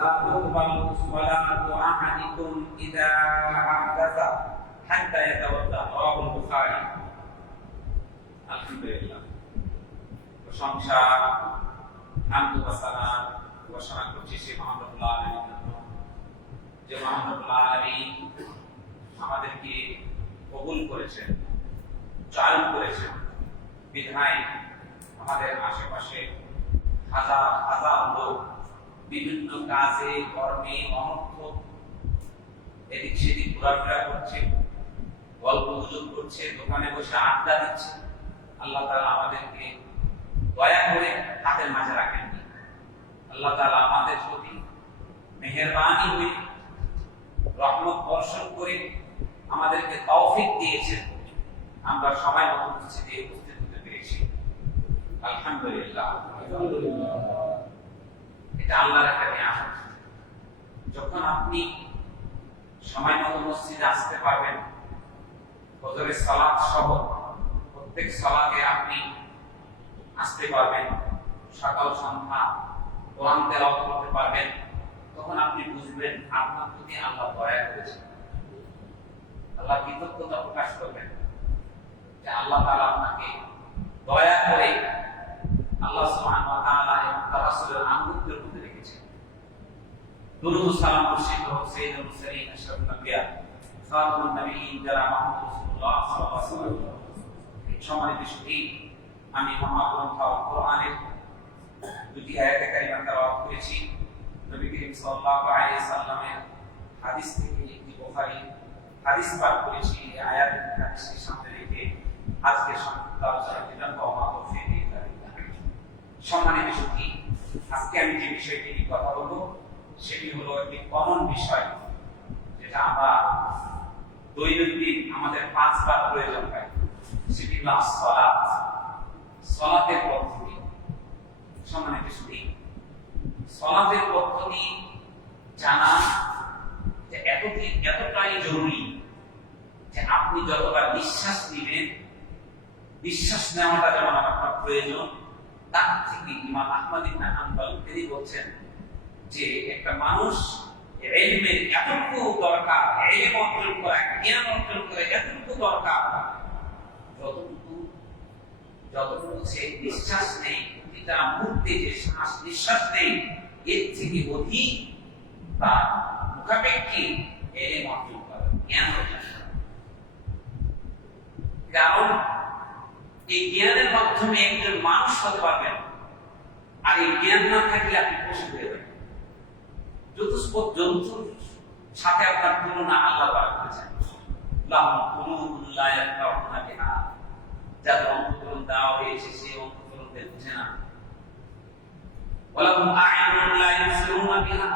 لا تقبل صلاة أحدكم إذا أحدث حتى يتوضأ رواه البخاري আলহামদুলিল্লাহ প্রশংসা হামদ ওয়া সালাত ঘোষণা করছি সেই মহান রব্বুল আলামিনের জন্য যে মহান রব্বুল আলামিন আমাদেরকে কবুল করেছেন চালু করেছেন বিধায় আমাদের আশেপাশে হাজার হাজার লোক বিভিন্ন কাজে কর্মে অনর্থক এদিক সেদিক ঘোরাফেরা করছে, গল্প গুজব করছে, দোকানে বসে আড্ডা দিচ্ছে। আল্লাহ তাআলা আমাদেরকে দয়া করে হাতের মাঝে রাখেননি। আল্লাহ তাআলা আমাদের প্রতি মেহেরবানি হয়ে রহমত বর্ষণ করে আমাদেরকে তৌফিক দিয়েছেন। আমরা সময় মতো মসজিদে উপস্থিত হতে পেরেছি, আলহামদুলিল্লাহ। এটা আল্লাহর একটা নিয়ামত। যখন আপনি সময় মতো মসজিদে আসতে পারবেন, ফজরের সালাত সহ প্রত্যেক সালাতে আপনি আসতে পারবেন, সকাল সন্ধ্যা কোরআন তেলাওয়াত করতে পারবেন, তখন আপনি বুঝবেন আপনার প্রতি আল্লাহ দয়া করেছেন। আল্লাহ কৃতজ্ঞতা প্রকাশ করবেন যে আল্লাহ তাআলা আপনাকে দয়া করে আল্লাহ সুবহানাহু ওয়া তাআলা এবং তার রাসূলের আনুগত্যের মধ্যে রেখেছেন। দুরূদ ও সালাম বর্ষিত হোক সাইয়্যিদুল মুরসালিন আশরাফুল আম্বিয়া খাতামুন নবিয়্যিন যারা মুহাম্মদ রাসূলুল্লাহ সাল্লাল্লাহু আলাইহি ওয়াসাল্লাম। সম্মানিত সুধী, আমি মহাগ্রন্থ কোরআনের দুটি আয়াতে কারিমা তেলাওয়াত করেছি। নবী করিম সাল্লাল্লাহু আলাইহি সাল্লামের হাদিস থেকে একটি বুখারী হাদিস পাঠ করেছি। এই আয়াতের হাদিসের সামনে রেখে আজকে সংক্ষিপ্ত আলোচনা দিলাম। সম্মানিত সুধী, আজকে আমি যে বিষয়টি নিয়ে কথা বলবো সেটি হলো একটি কমন বিষয়, যেটা আমরা দৈনন্দিন আমাদের 5 বার প্রয়োজন হয়। সেটি হলো সালাত, সালাতের পদ্ধতি। সম্মানিত সুধী, সালাতের পদ্ধতি জানা যে এতটাই জরুরি যে আপনি যতবার নিঃশ্বাস নেবেন, নিঃশ্বাস নেওয়াটা যেমন আপনার প্রয়োজন, তার থেকে ইমাম আহমদ ইবনে হাম্বল তিনি বলছেন যে একটা মানুষ ইলমের এতটুকু দরকার, ইলম অর্জন করা, জ্ঞান অর্জন করে এতটুকু দরকার যতটুকু সে নিঃশ্বাস নেই, প্রতিটা মুহূর্তে যে শ্বাস নিঃশ্বাস নেই, এর থেকে অধিক তার মুখাপেক্ষী ইলম অর্জন করা, জ্ঞান অর্জন করা। কারণ এই জ্ঞানের মাধ্যমে একজন মানুষ হতে পারবেন, আর এই জ্ঞান না থাকলে আপনি পশু হয়ে যাবেন। চতুষ্পদ জন্তুর সাথে আপনার তুলনা আল্লাহ তাআলা করেছেন। লাহুম কুলুবুন লা ইয়াফকাহুনা বিহা, যাদের অন্তঃকরণ দেওয়া হয়েছে সেই অন্তঃকরণ বুঝে না। ওয়ালাহুম আ'ইনুন লা ইবসিরুনা বিহা,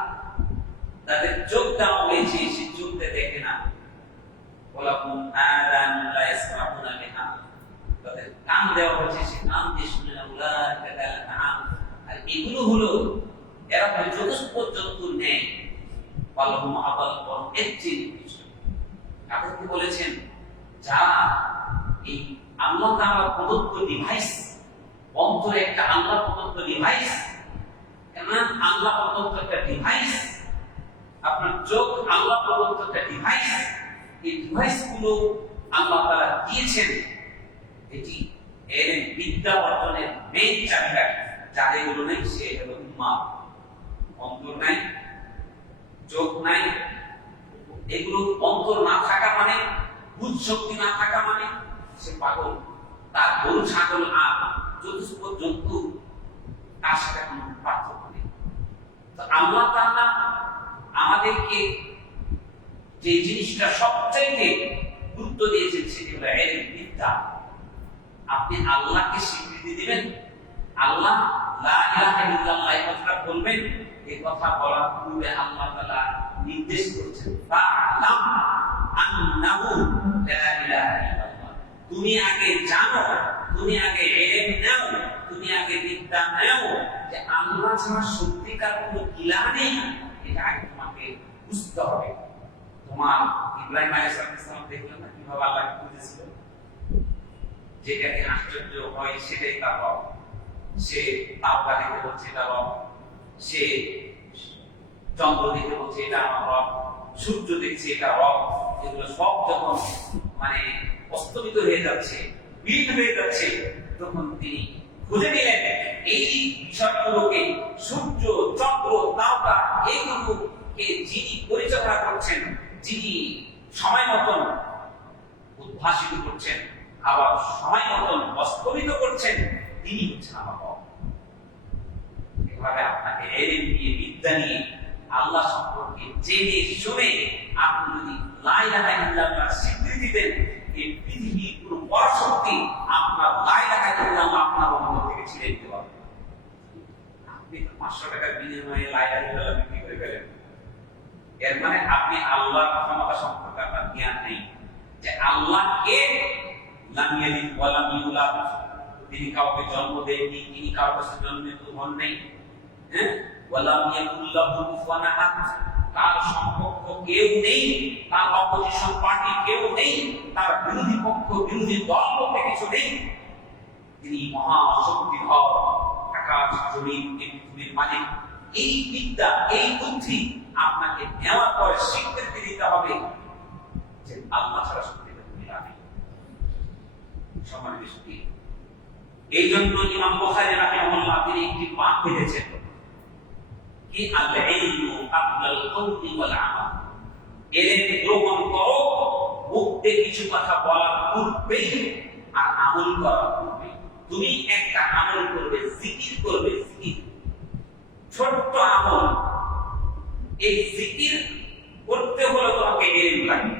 তাদের চোখ দেওয়া হয়েছে সেই চোখ দেখে না। ওয়ালাহুম আযানুন লা ইয়াসমাউনা বিহা, তাদের কান দেওয়া হয়েছে সে কান দিয়ে শুনে না। উলাইকা কাল আনআম, আর এগুলো হলো এরা চতুষ্পদ জন্তুর নেই। ওয়ালাহুম আদাল, বরং এর চেয়ে নিকৃষ্ট। তাদেরকে বলেছেন যারা এই আল্লাহ তাআলা প্রদত্ত ডিভাইস, অন্তরে একটা আল্লাহ প্রদত্ত ডিভাইস, কেননা আল্লাহ প্রদত্ত একটা ডিভাইস, আপনার চোখ আল্লাহ প্রদত্ত একটা ডিভাইস। এই ডিভাইস গুলো আল্লাহ তাআলা দিয়েছেন, এটি এর বিদ্যা অর্জনের মেইন চাবিকাঠি। যাদের এগুলো নেই সে হলো উম্মাদ। অন্তর নাই, চোখ নাই, এগুলো অন্তর না থাকা মানে, বুঝ শক্তি না থাকা মানে সে পাগল। তার গরু ছাগল আর চতুষ্পদ জন্তু তার সাথে কোনো পার্থক্য নেই। তো আল্লাহ তাআলা আমাদেরকে যে জিনিসটা সবচাইতে গুরুত্ব দিয়েছেন সেটি হলো ইলম, বিদ্যা। আপনি আল্লাহকে স্বীকৃতি দিবেন, আল্লাহ লা ইলাহা ইল্লাল্লাহ এই কথাটা বলবেন। এই কথা বলার পূর্বে আল্লাহ তাআলা নির্দেশ করেছেন ফা'লাম আন্নাহু লা ইলাহা ইল্লাল্লাহ, তুমি আগে জানো, তুমি আগে ইলম নাও, তুমি আগে বিদ্যা নাও যে আল্লাহ ছাড়া সত্যিকার কোনো ইলাহ নেই। এটা আগে তোমাকে বুঝতে হবে। তোমার ইব্রাহিম আলাইহিস সালাম দেখলেন না কিভাবে আল্লাহকে বুঝেছিল? যেটাকে আশ্চর্য হয় সেটাই তার রব। সে তাওবা দেখে বলছে তার রব, সে চন্দ্র দেখে বলছে এটা আমার রব, সূর্য দেখছে এটা রব, এগুলো সব যখন মানে অস্তমিত হয়ে যাচ্ছে, বিলীন হয়ে যাচ্ছে, তখন তিনি খুঁজে নিলেন এই বিষয়গুলোকে, সূর্য, চন্দ্র, তারকা, এইগুলোকে যিনি পরিচালনা করছেন, যিনি সময় মতন উদ্ভাসিত করছেন, আবার সময় মতন অস্তমিত করছেন, তিনি হচ্ছেন আমার রব। এভাবে আপনাকে এলেম নিয়ে, বিদ্যা নিয়ে, আল্লাহ সম্পর্কে জেনে শুনে আপনি যদি লা ইলাহা ইল্লাল্লাহ স্বীকৃতি দেন, এই পৃথিবীর কোনো পরাশক্তি আপনার লা ইলাহা ইল্লাল্লাহ আপনার অন্তর থেকে ছিঁড়ে দিতে পারবে। আপনি তো 500 টাকার বিনিময়ে লা ইলাহা ইল্লাল্লাহ বিক্রি করে ফেলেন, এর মানে আপনি আল্লাহর ক্ষমতা সম্পর্কে আপনার জ্ঞান নেই, যে আল্লাহ কে, লাম ইয়ালিদ ওয়া লাম ইউলাদ, তিনি কাউকে জন্ম দেননি, তিনি কারোর কাছে জন্মিত হন নাই, হ্যাঁ, ওয়া লাম ইয়াকুল লাহু কুফুয়ান আহাদ, তার সমকক্ষ কেউ নেই, তার অপোজিশন পার্টি কেউ নেই, তার বিরোধী পক্ষ, বিরোধী দল বলতে কিছু নেই। তিনি মহাশক্তিধর, আকাশ জমিন পৃথিবীর মালিক। এই বিদ্যা, এই বুদ্ধি আপনাকে নেওয়ার পরে স্বীকৃতি দিতে হবে যে আল্লাহ ছাড়া শক্তি তুমি নেই। সম্মানিত সুধী, এই জন্য ইমাম বুখারী রাহিমাহুল্লাহ তিনি একটি বাঁক বেঁধেছেন কি আল ইলমু আফদাল কওলি ওয়াল আমাল, ইলম গ্রহণ করো মুখে কিছু কথা বলার পূর্বেই আর আমল করার পূর্বে। তুমি একটা আমল করবে, জিকির করবে, জিকির ছোট্ট আমল, এই জিকির করতে হলে তোমাকে ইলম লাগবে।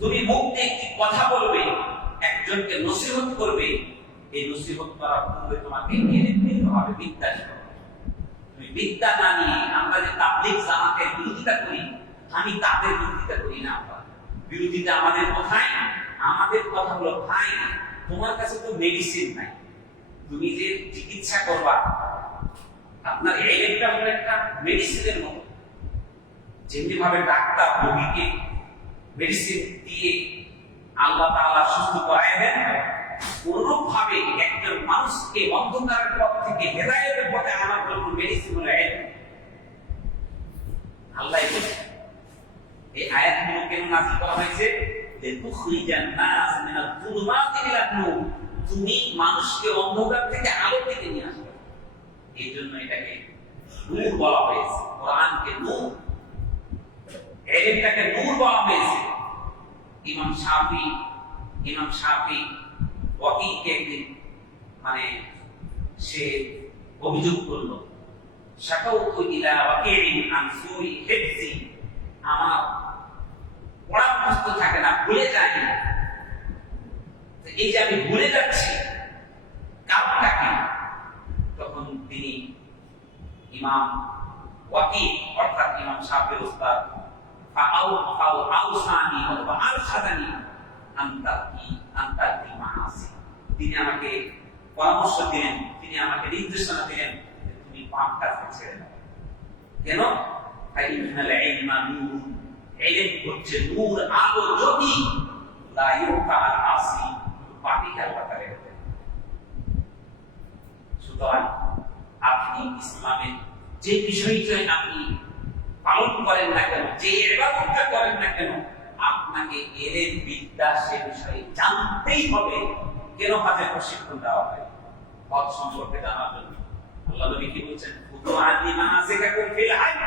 তুমি মুখে একটি কথা বলবে, একজনকে নসিহত করবে, এই নসিহত করার পূর্বে তোমাকে ইলম নিতে হবে, বিদ্যা নিতে হবে। তুমি বিদ্যা না নিয়ে, আমরা যে তাবলীগ জামাতের বিরোধিতা করি, আমি তাদের বিরোধিতা করি না। বিরোধিতা আমাদের কোথায়? আমাদের কথা হলো ভাই, তোমার কাছে তো মেডিসিন নাই, তুমি যে চিকিৎসা করবা, আপনার ইলমটা হলো একটা মেডিসিনের মতো। যেমনি ভাবে ডাক্তার রোগীকে মেডিসিন দিয়ে আল্লাহ তাআলা সুস্থ করায় দেন, অনুরূপ ভাবে একজন মানুষকে অন্ধকারের পথ থেকে হেদায়েতের পথে আনার জন্য মেডিসিন হলো ইলম। আল্লাহ এই আয়াতগুলো কেন নাযিল করা হয়েছে? যে তুখরিজান নাস মিনাল যুলুমাতি ইলান নূর, তুমি মানুষকে অন্ধকার থেকে আলোর দিকে নিয়ে আসবে। এই জন্য এটাকে নূর বলা হয়েছে, কোরআনকে নূর, ইলমটাকে নূর বলা হয়েছে। ইমাম শাফি ওয়াকিকে একদিন মানে সে অভিযোগ করলো, শাকাউতু ইলা ওয়াকিইন আন সুই হিফজি, আমার পড়া মুখস্থ থাকে না, ভুলে যাই। এই যে আমি ভুলে যাচ্ছি, কারণটা কি? তখন তিনি ইমাম ওয়াকি অর্থাৎ ইমাম শাফির উস্তাদ তিনি আমাকে পরামর্শ দিলেন, তিনি আমাকে নির্দেশনা দিলেন, তুমি পাপ কাজকে ছেড়ে দাও। কেন? ইলম হচ্ছে নূর, আলো, জ্যোতি, লা ইউকাল আসি, পাপিকে আল্লাহ তাআলা দেন। সুতরাং আপনি ইসলামের যে বিষয়টাই আপনি পালন করেন না কেন, যে ইবাদতটা করেন না কেন, আপনাকে ইলম, বিদ্যা সে বিষয়ে জানতেই হবে। কেন হজের প্রশিক্ষণ দেওয়া হয়? হজ সম্পর্কে জানার জন্য। আল্লাহ নবী কি বলছেন? ফুতুআনি মানাসিকাকুম ফিল হজ,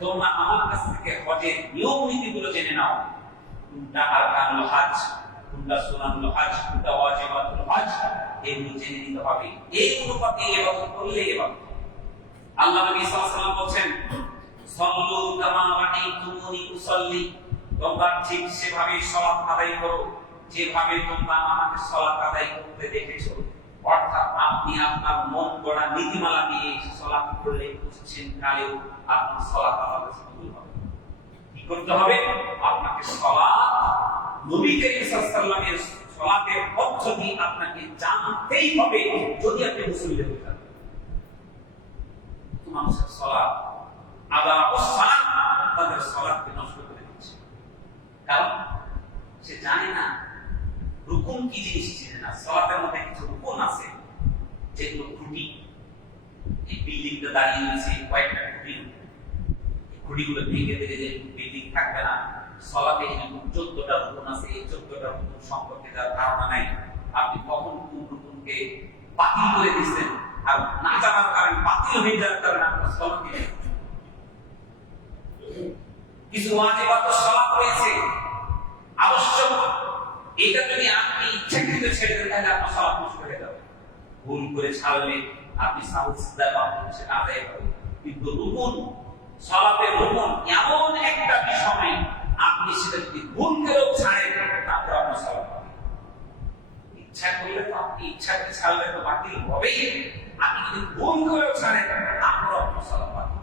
তোমরা আমার কাছ থেকে হজের নিয়ম নীতিগুলো জেনে নাও। কোনটা আরকানুল হজ, কোনটা সুনানুল হজ, কোনটা ওয়াজিবাতুল হজ, এগুলো জেনে নিতে হবে। এই অনুপাতে ইবাদত করলে ইবাদত। আল্লাহ নবী সাল্লাল্লাহু আলাইহি ওয়াসাল্লাম বলেন, সাল্লু কামা রাআইতুমুনি উসাল্লি, তোমরা ঠিক সেভাবে সালাত আদায় করো যেভাবে তোমরা আমাকে সালাত আদায় করতে দেখেছো। অর্থাৎ আপনি আপনার মন গড়া নীতিমালা নিয়ে সালাত করলে পশ্চিম কালেও আপনার সালাত আদায় কবুল হবে। কি করতে হবে? আপনাকে সালাত, নবী করিম সাল্লাল্লাহু আলাইহি ওয়াসাল্লামের সালাতের পদ্ধতি আপনাকে জানতেই হবে যদি আপনি মুসলিম হতে চান। মানুষের সালাত তাদের সালাতকে নষ্ট করে দিচ্ছে, কারণ সে জানে না রুকুন কি জিনিস, চিনে না। সালাতের মধ্যে কিছু রুকুন আছে যেগুলো খুঁটি, এই বিল্ডিংটা দাঁড়িয়ে রয়েছে, কয়েকটা খুঁটি খুঁটিগুলো ভেঙে দিলে যে বিল্ডিং থাকবে না। সালাতে এরকম 14টা রুকুন আছে, এই 14টা রুকুন সম্পর্কে যার ধারণা নাই, আপনি কখন কোন রুকুনকে বাতিল করে দিচ্ছেন আর না জানার কারণে বাতিল হয়ে যাওয়ার কারণে আপনার সালাতে কিছু ওয়াজিবাত সালাত রয়েছে আবশ্যক, এটা যদি আপনি ইচ্ছাকৃত ছেড়ে দেন তাহলে আপনার সালাত নষ্ট হয়ে যাবে। ভুল করে ছাড়লে আপনি সাহু সিজদা পাবেন, সেটা আদায় করবেন। কিন্তু রুকুন, সালাতের রুকুন এমন একটা বিষয়, আপনি সেটা যদি ভুল করেও ছাড়েন তারপর আপনার সালাত হবে। ইচ্ছা করলে তো আপনি ইচ্ছা করে ছাড়লে তো বাতিল হবেই, আপনি যদি ভুল করেও ছাড়েন তারপর আপনার সালাত বাতিল।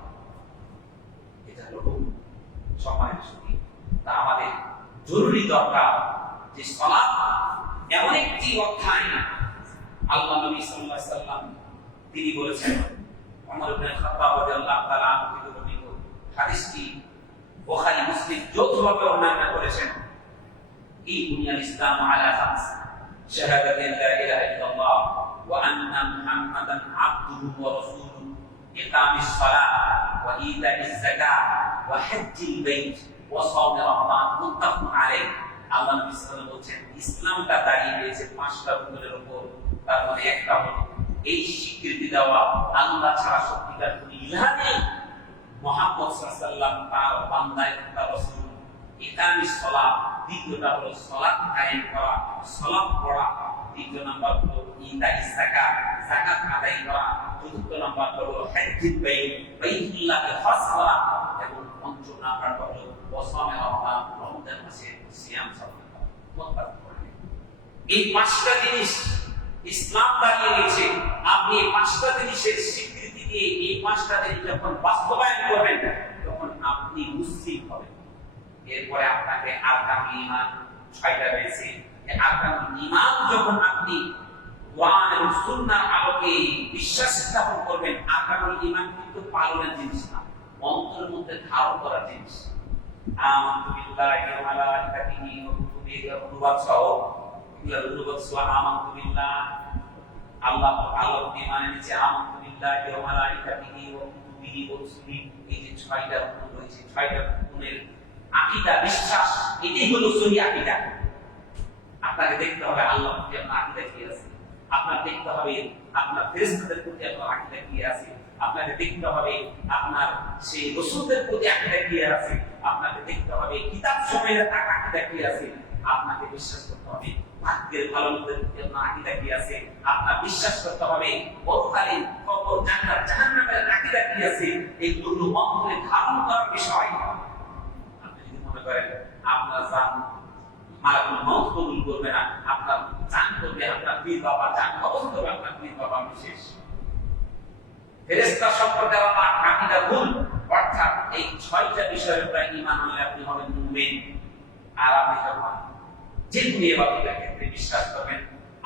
এটা হলো সময়ের সুখী। তা আমাদের জরুরি দরকার যে সালাত এমন একটি অধ্যায়, আল্লাহ নবী সাল্লাল্লাহু আলাইহি ওয়াসাল্লাম তিনি বলেছেন, ওমর ইবনে খাত্তাব রাদিয়াল্লাহু তাআলা আনহু থেকে বর্ণিত হাদিসটি বুখারী মুসলিম যৌথভাবে বর্ণনা করেছেন। এই দুনিয়ার ইসলাম আলা খামস, শাহাদাতান লা ইলাহা ইল্লাল্লাহ ওয়া আন্না মুহাম্মাদান আবদুহু ওয়া রাসূলুহু, ইকামিস সালাহ ওয়া ইতাইজ যাকাত ওয়া হজ্জিল বাইত ওয়া সাওম রমাদান, মুত্তাফাকুন আলাইহি। আল্লাহ নবী সাল্লাল্লাহু আলাইহি ওয়াসাল্লাম বলেছেন ইসলামটা দাঁড়িয়ে রয়েছে 5টা রুকুনের উপর। তার মধ্যে একটা হলো এই স্বীকৃতি দেওয়া আল্লাহ ছাড়া সত্যিকার কোনো ইলাহ নেই, মুহাম্মদ সাল্লাল্লাহু আলাইহি ওয়াসাল্লাম তার বান্দা এবং তার রাসূল। ইকামিস সালাহ, দ্বিতীয়টা হলো সালাত কায়েম করা, সালাত পড়া। তৃতীয় নাম্বার হলো ইতাইজ যাকাত, যাকাত আদায় করা। চতুর্থ নাম্বার হলো হজ্জুল বাইত, বাইতুল্লাহকে হজ করা। এবং পঞ্চম নাম্বার হলো ওয়াসামে রমাদান, রমজান মাসে সিয়াম সাধনা করা। মুত্তাফাকুন আলাইহি। এই 5টা জিনিস ইসলাম দাঁড়িয়ে গেছে। আপনি এই 5টা জিনিসের স্বীকৃতি দিয়ে এই 5টা জিনিস যখন বাস্তবায়ন করবেন তখন আপনি মুসলিম হবেন। এরপরে আপনাকে আরকানুল ঈমান 6টা রয়েছে। এই আরকানুল ঈমান যখন আপনি কোরআন এবং সুন্নাহর আলোকে বিশ্বাস স্থাপন করবেন, আরকানুল ঈমান কিন্তু পালনের জিনিস না, অন্তরের মধ্যে ধারণ করার জিনিস। আমানতু বিল্লাহি ওয়া মালাইকাতিহি ওয়া কুতুবিহি ওয়া অনুবাদ সহ অনুবাদ সহ আমানতু বিল্লাহ, আল্লাহ ঈমান এনেছে, আমানতু বিল্লাহি ওয়া মালাইকাতিহি ওয়া কুতুবিহি ওয়া রুসুলিহি। এই যে 6টা রূপ রয়েছে, 6টা রূপের আকীদা বিশ্বাস, এটাই হলো সহিহ আকীদা। আপনাকে দেখতে হবে আল্লাহর প্রতি আপনার আকীদা কি আছে, আপনার দেখতে হবে আপনার ফেরেশতাদের প্রতি আপনার আকীদা কি আছে, আপনাকে দেখতে হবে আপনার সেই রাসূলদের প্রতি আকীদা কি আছে, আপনাকে দেখতে হবে কিতাব সময়ের আকীদা কি আছে, আপনাকে বিশ্বাস করতে হবে ভাগ্যের ভালো মন্দের প্রতি আপনার আকীদা কি আছে, আপনার বিশ্বাস করতে হবে পরকালীন কবর, জান্নাত জাহান্নামের আকীদা কি আছে। এগুলো অন্তরে ধারণ করার বিষয়। আপনি যদি মনে করেন আপনার জান মালাকুল মউত কবুল করবে না, আপনার জান করবে আপনার পীর বাবা, জান কবুল করবে আপনার পীর বাবা বিশেষ, ফেরেশতা সম্পর্কে আপনার আকীদা ভুল। অর্থাৎ এই 6টা বিষয়ের উপর ঈমান আনলে আপনি হবেন মুমিন। আর আপনি যখন যে কোনো ইবাদতের ক্ষেত্রে বিশ্বাস করবেন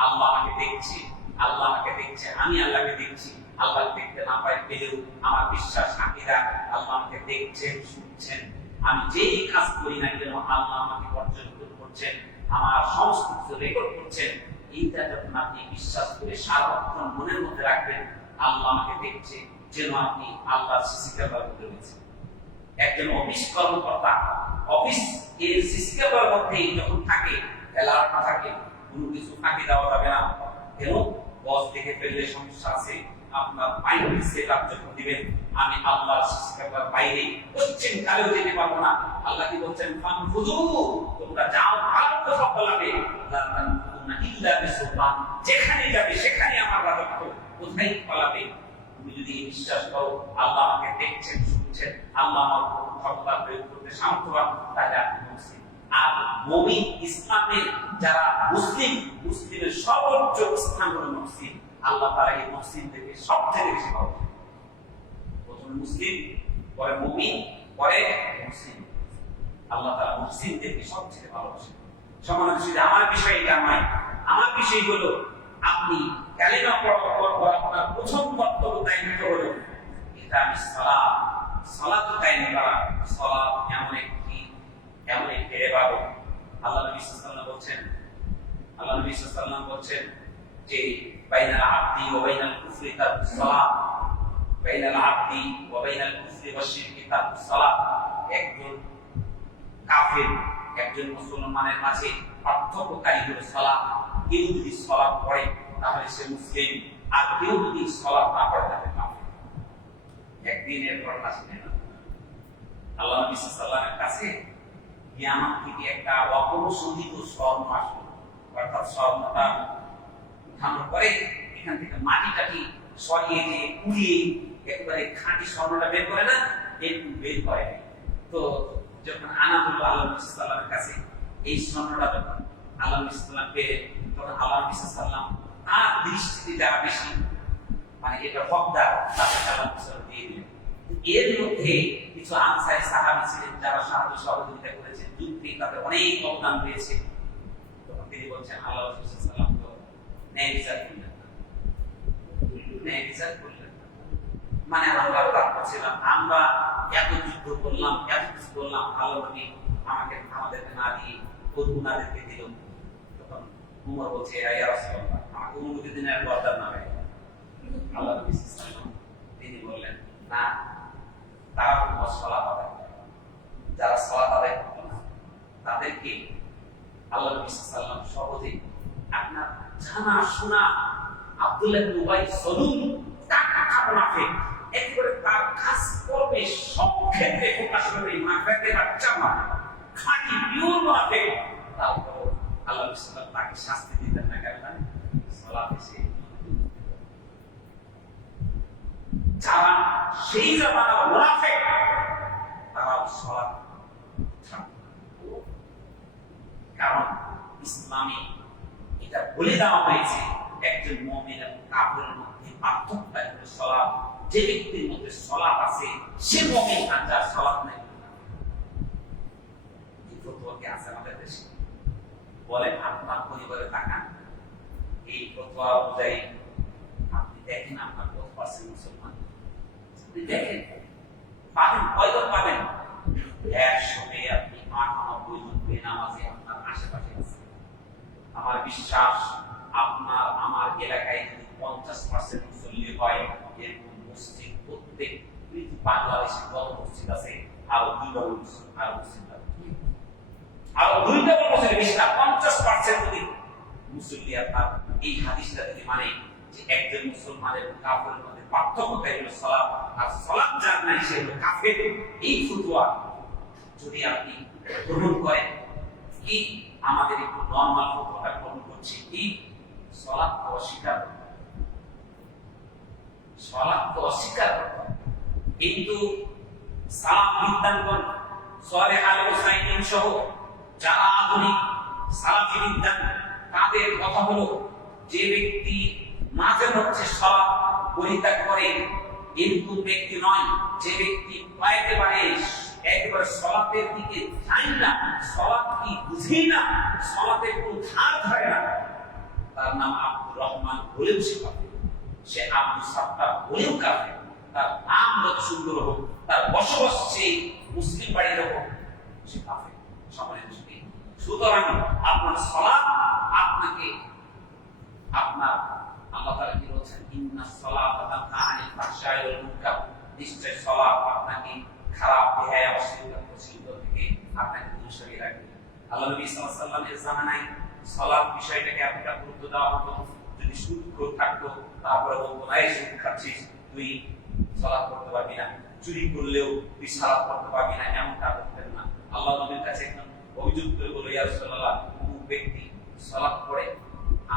আল্লাহ আমাকে দেখছে, আল্লাহ আমাকে দেখছে, আমি আল্লাহকে দেখছি, আল্লাহ দেখতে না পাই পেলেও আমার বিশ্বাস আকীদা আল্লাহ আমাকে দেখছেন, শুনছেন। আমি যেই কাজ করি না কেন আল্লাহ আমাকে পর্যবেক্ষণ করছেন, আমার সমস্ত কিছু রেকর্ড করছেন। এইটা যখন আপনি বিশ্বাস করে সারাক্ষণ মনের মধ্যে রাখবেন আল্লাহ আমাকে দেখছে, যেন আপনি আল্লাহর সিসি ক্যামেরার মধ্যে রয়েছেন। একজন অফিস কর্মকর্তা অফিস এর সিসি ক্যামেরার মধ্যে যখন থাকে, অ্যালার্ট না থাকে, কোনো কিছু ফাঁকি দেওয়া যাবে না। কেন? বস দেখে ফেললে সমস্যা আছে। আপনার মাইন্ড সেটআপ যখন দিবেন আমি আল্লাহর সিসি ক্যামেরার বাইরে পশ্চিম কালেও যেতে পারবো না। আল্লাহ কি বলছেন? ফানফুযু, তোমরা যাও, ভালো কথা বলাবে, লা তানফুযুনা ইল্লা বিসুলতান, যেখানে যাবে সেখানে আমার রাজত্ব, কোথায় পালাবে। তুমি যদি বিশ্বাস করো আল্লাহ আমাকে দেখছেন, শুনছেন, আল্লাহ আমার ক্ষমতা প্রয়োগ করতে সামর্থ্যবান, তাহলে আপনি মুসলিম। আর মুমিন ইসলামের যারা মুসলিম, মুসলিমের সর্বোচ্চ স্থান হলো মুসলিম। আল্লাহ তাআলা এই মুসলিমদেরকে সবথেকে বেশি ভালোবাসেন। প্রথম মুসলিম, পরে মুমিন, পরে মুসলিম। আল্লাহ তাআলা মুসলিমদেরকে সবথেকে ভালোবাসেন। সমাজ শুধু আমার বিষয় এটা নয়, আমার বিষয় হলো আপনি কালিমা পড়ার পর আপনার প্রথম কর্তব্য দায়িত্ব হলো এটা আমি সালাত কায়েম করা। সালাত এমন একটি ইবাদত। আল্লাহ নবী সাল্লাল্লাহু আলাইহি ওয়াসাল্লাম বলছেন যে বাইনাল আবদি ওয়া বাইনাল কুফরি তারকুস সালাত, বাইনাল আবদি ওয়া বাইনাল কুফরি ওয়াশ শিরকি তারকুস সালাত। একজন কাফের একজন মুসলমানের মাঝে পার্থক্যকারী হলো সালাত। কেউ যদি সালাত পড়ে তাহলে সে মুসলিম, আর কেউ যদি সালাত না পড়ে তাহলে কাফের। একদিনের ঘটনা শুনে না, আল্লাহ নবী সাল্লাল্লাহু আলাইহি ওয়াসাল্লামের কাছে কিয়ামত থেকে একটা অপরিশোধিত স্বর্ণ আসলো, অর্থাৎ স্বর্ণটা উঠানোর পরে এখান থেকে মাটিটাকে সরিয়ে দিয়ে পুড়িয়ে একেবারে খাঁটি স্বর্ণটা বের করে না, একটু বের করে। তো যখন আনা হলো আল্লাহ নবী সাল্লাল্লাহু আলাইহি ওয়াসাল্লামের কাছে, এই স্বর্ণটা যখন আল্লাহ নবী সাল্লাল্লাহু আলাইহি ওয়াসাল্লাম পেলেন, তখন আল্লাহ নবী সাল্লাল্লাহু আলাইহি ওয়াসাল্লাম তার দৃষ্টিতে যারা বেশি মানে এটা হকদার তাদের আল্লাহ নবী সাল্লাল্লাহু আলাইহি ওয়াসাল্লাম দিয়ে দিলেন। এর মধ্যে কিছু আনসারী সাহাবী ছিলেন যারা সাহায্য সহযোগিতা করেছেন, যুদ্ধে তাদের অনেক অবদান রয়েছে। তখন তিনি বলছেন আল্লাহ রাসূল সাল্লাল্লাহু আলাইহি ওয়াসাল্লাম তো ন্যায় বিচার করলেন না, ন্যায় বিচার করলেন না। মানে আমরা প্রাপ্ত ছিলাম, আমরা এত যুদ্ধ করলাম, এত কিছু করলাম, আল্লাহ নবী আমাদেরকে না দিয়ে ওনাদেরকে দিল। তখন উমর বলছে ইয়া রাসূলুল্লাহ, আমাকে অনুমতি দিন আর বরদার না ভাই। আল্লাহ নবী সাল্লাল্লাহু আলাইহি ওয়াসাল্লাম তিনি বললেন না, তারা তোমার সালাত আদায় করে, যারা সালাত আদায় করতো না তাদেরকে আল্লাহ নবী সাল্লাল্লাহু আলাইহি ওয়াসাল্লাম সহজে আপনার জানা শোনা আব্দুল্লাহ ইবনে উবাই সালুল কাকা মুনাফিক, একেবারে তার কাজ করবে সব ক্ষেত্রে প্রকাশ করে মুনাফিকের বাচ্চা না, খাঁটি পিওর মুনাফিক, তারপর আল্লাহ নবী সাল্লাল্লাহু আলাইহি ওয়াসাল্লাম তাকে শাস্তি দিতেন না, কারণ সালাত এসে যারা সেই জামানার মুনাফিক তারা সালাত কারণ ইসলামে এটা বলে দেওয়া হয়েছে একজন মুমিন এবং কাফেরের মধ্যে পার্থক্য হলো সালাত। যে ব্যক্তির মধ্যে সালাত আছে সে মুমিন, আর যার সালাত নেই এই ফতোয়াকে আছে আমাদের দেশে। বলেন আপনার পরিবারে তাকান, এই ফতোয়া অনুযায়ী আপনি দেখেন আপনার কত পার্সেন্ট মুসলমান, আপনি দেখেন পাবেন কয়জন পাবেন, 100-এ আপনি 98 জন বেনামাজি আপনার আশেপাশে আছে। আমার বিশ্বাস আপনার আমার এলাকায় যদি 50% মুসল্লি হয়, এরকম মসজিদ প্রত্যেক বাংলাদেশে কত মসজিদ আছে, আরো 2টা মসজিদ আরো 2টা মসজিদ বেশি না, 50% যদি মুসল্লি আপনার এই হাদিসটা থেকে মানে যে একজন মুসলমানের কাফেরের মধ্যে পার্থক্যটা হলো সালাত, আর সালাত যার নাই সে হলো কাফের। এই ফতোয়া যদি আপনি গ্রহণ করেন, কি আমাদের একটু নরমাল ফতোয়াটা গ্রহণ করছি, কি সালাত অস্বীকার, সালাত অস্বীকার কিন্তু সালাত বিদ্যাঙ্গন সালেহ আল হুসাইন সহ যারা আধুনিক সালাফি বিদ্যান, তাদের কথা হলো যে ব্যক্তি মাঝে মধ্যে সালাত পরিত্যাগ করে এরকম ব্যক্তি নয়, যে ব্যক্তি একেবারে সালাতের দিকে যায় না, সালাত কি বুঝেই না, সালাতের কোন ধার ধরে না, তার নাম আব্দুর রহমান বলেও সে কাফের, সে আব্দুল সাত্তার বলেও কাফের, তার নাম যত সুন্দর হোক, তার বসবাস সেই মুসলিম বাড়ির হোক, সে কাফের। সুতরাং আপনার সালাত আপনাকে আপনার আল্লাহ তাআলা কি বলেছেন, ইন্নাস সালাতা তানহা আনিল ফাহশাই ওয়াল মুনকার, নিশ্চয় সালাত আপনাকে খারাপ বেহায়া অশ্লীলতা থেকে আপনাকে দূরে সরিয়ে রাখবে। আল্লাহ নবী সাল্লাল্লাহু আলাইহি ওয়াসাল্লামের জামানায় সালাত বিষয়টাকে এতটা গুরুত্ব দেওয়া হতো, যদি সুদখোর থাকতো তারপরে বলতো না এই সুদ খাচ্ছিস তুই সালাত করতে পারবি না, চুরি করলেও তুই সালাত করতে পারবি না, এমনটা করতেন না। আল্লাহ নবীর কাছে একদম অভিযোগ করে বলল, ইয়া রাসূলুল্লাহ, অমুক ব্যক্তি সালাত পড়ে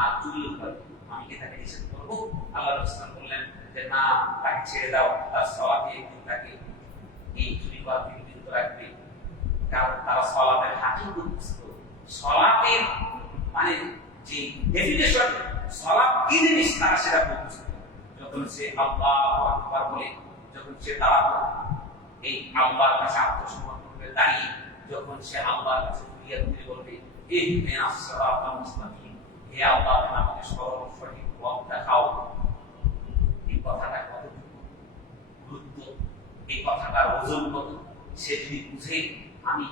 আর চুরি করে, আমি কি তাকে নিষেধ করবো? আল্লাহ রাসূল বললেন যে না, তাকে ছেড়ে দাও, তার সালাতে একদিন তাকে এই চুরি করা থেকে বিরত রাখবে, কারণ তারা সালাতের হাকিকত বুঝতো, সালাতের মানে যে ডেফিনেশন, সালাত কি জিনিস তারা সেটা বুঝতো। যখন সে আল্লাহু আকবার বলে, যখন সে দাঁড়াতো এই আল্লাহর কাছে আত্মসমর্পণ করে দাঁড়িয়ে, যখন সে আল্লাহর কাছে ফরিয়াদ করে বলবে ইহদিনাস সিরাতাল মুস্তাকিম, হে আল্লাহ আমাকে সঠিক পথ দেখাও, এই কথাটা কতটুকু গুরুত্ব, এই কথাটার ওজন কত, সে যদি বুঝে আমি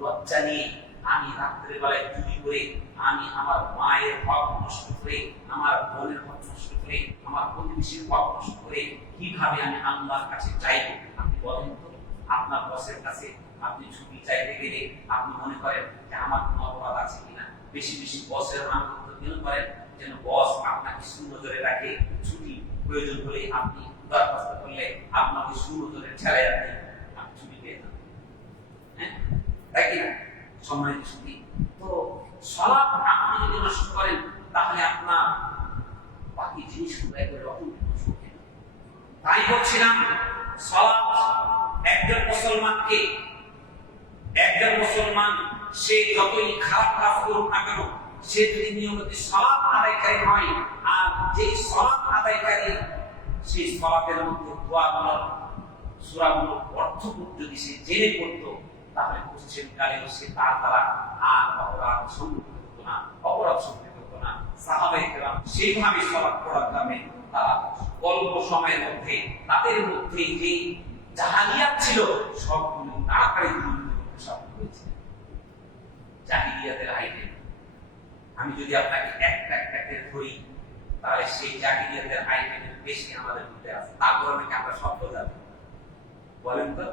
লজ্জা নিয়ে আমি রাত্রে বেলায় চুরি করে, আমি আমার মায়ের হক নষ্ট করে, আমার বোনের হক নষ্ট করে, আমার প্রতিবেশীর হক নষ্ট করে কিভাবে আমি আল্লাহর কাছে চাইবো? আপনি বলেন তো, আপনার বসের কাছে আপনি ছুটি চাইতে গেলে আপনি মনে করেন যে আমার কোনো অপরাধ আছে কিনা? বেশি বেশি বসের আনন্দ কেন করেন? যেন বস আপনাকে সুনজরে রাখে। ছুটি প্রয়োজন হলে আপনি দরখাস্ত করলে আপনাকে সুনজরে ঠেলায় আপনি ছুটি পেয়ে যান। হ্যাঁ, তাই কিনা? সম্মানিত ছুটি। তো সালাত আপনি যদি নষ্ট করেন তাহলে আপনার বাকি জিনিসগুলো একবারে অকুণ্ঠ নষ্ট হবে। তাই বলছিলাম, সালাত একজন মুসলমান সে যতই খারাপ কাজ করুক না কেন, সে যদি নিয়মিত সালাত আদায়কারী হয়, আর যে সালাত আদায়কারী সেই সালাতের মধ্যে দোয়াগুলোর সূরাগুলোর অর্থ যদি সে জেনে পড়তো, তাহলে পশ্চিম কালেও সে তার দ্বারা আর অপরাধ সংঘটিত হতো না, সাহাবায়ে কেরাম সেইভাবে সালাত পড়ার কারণে তারা অল্প সময়ের মধ্যে তাদের মধ্যে যে জাহালিয়াত ছিল সবগুলো তাড়াতাড়ি দূর করতে সক্ষম হয়েছে। জাহিলিয়াতের আইটেম আমি যদি আপনাকে একটা করে ধরি, তাহলে সেই জাহিলিয়াতের আইটেমের বেশি আমাদের মধ্যে আছে। তারপর নাকি আমরা শব্দ জানি, বলেন তো?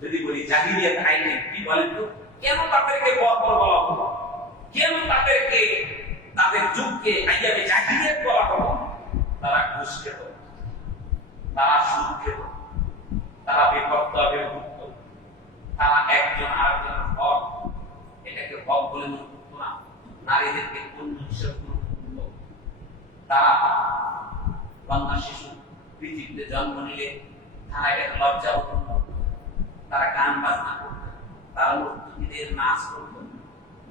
যদি বলি জাহিলিয়াত আইটেম কি, বলেন তো? কেন তাদেরকে বলা হলো? কেন তাদেরকে তাদের যুগকে আইয়ামে জাহিলিয়াত বলা হলো? তারা ঘুষ খেত, তারা সুদ খেত, তারা বেপরোয়া, তারা একজন আরেকজনের হক এটাকে হক বলে মনে করতো না, নারীদেরকে পণ্য হিসেবে মনে করত। তারা কন্যা শিশু পৃথিবীতে জন্ম নিলে তারা এটাকে লজ্জা হতো, তারা গান বাজনা করত, তারা নর্তকীদের নাচ করত।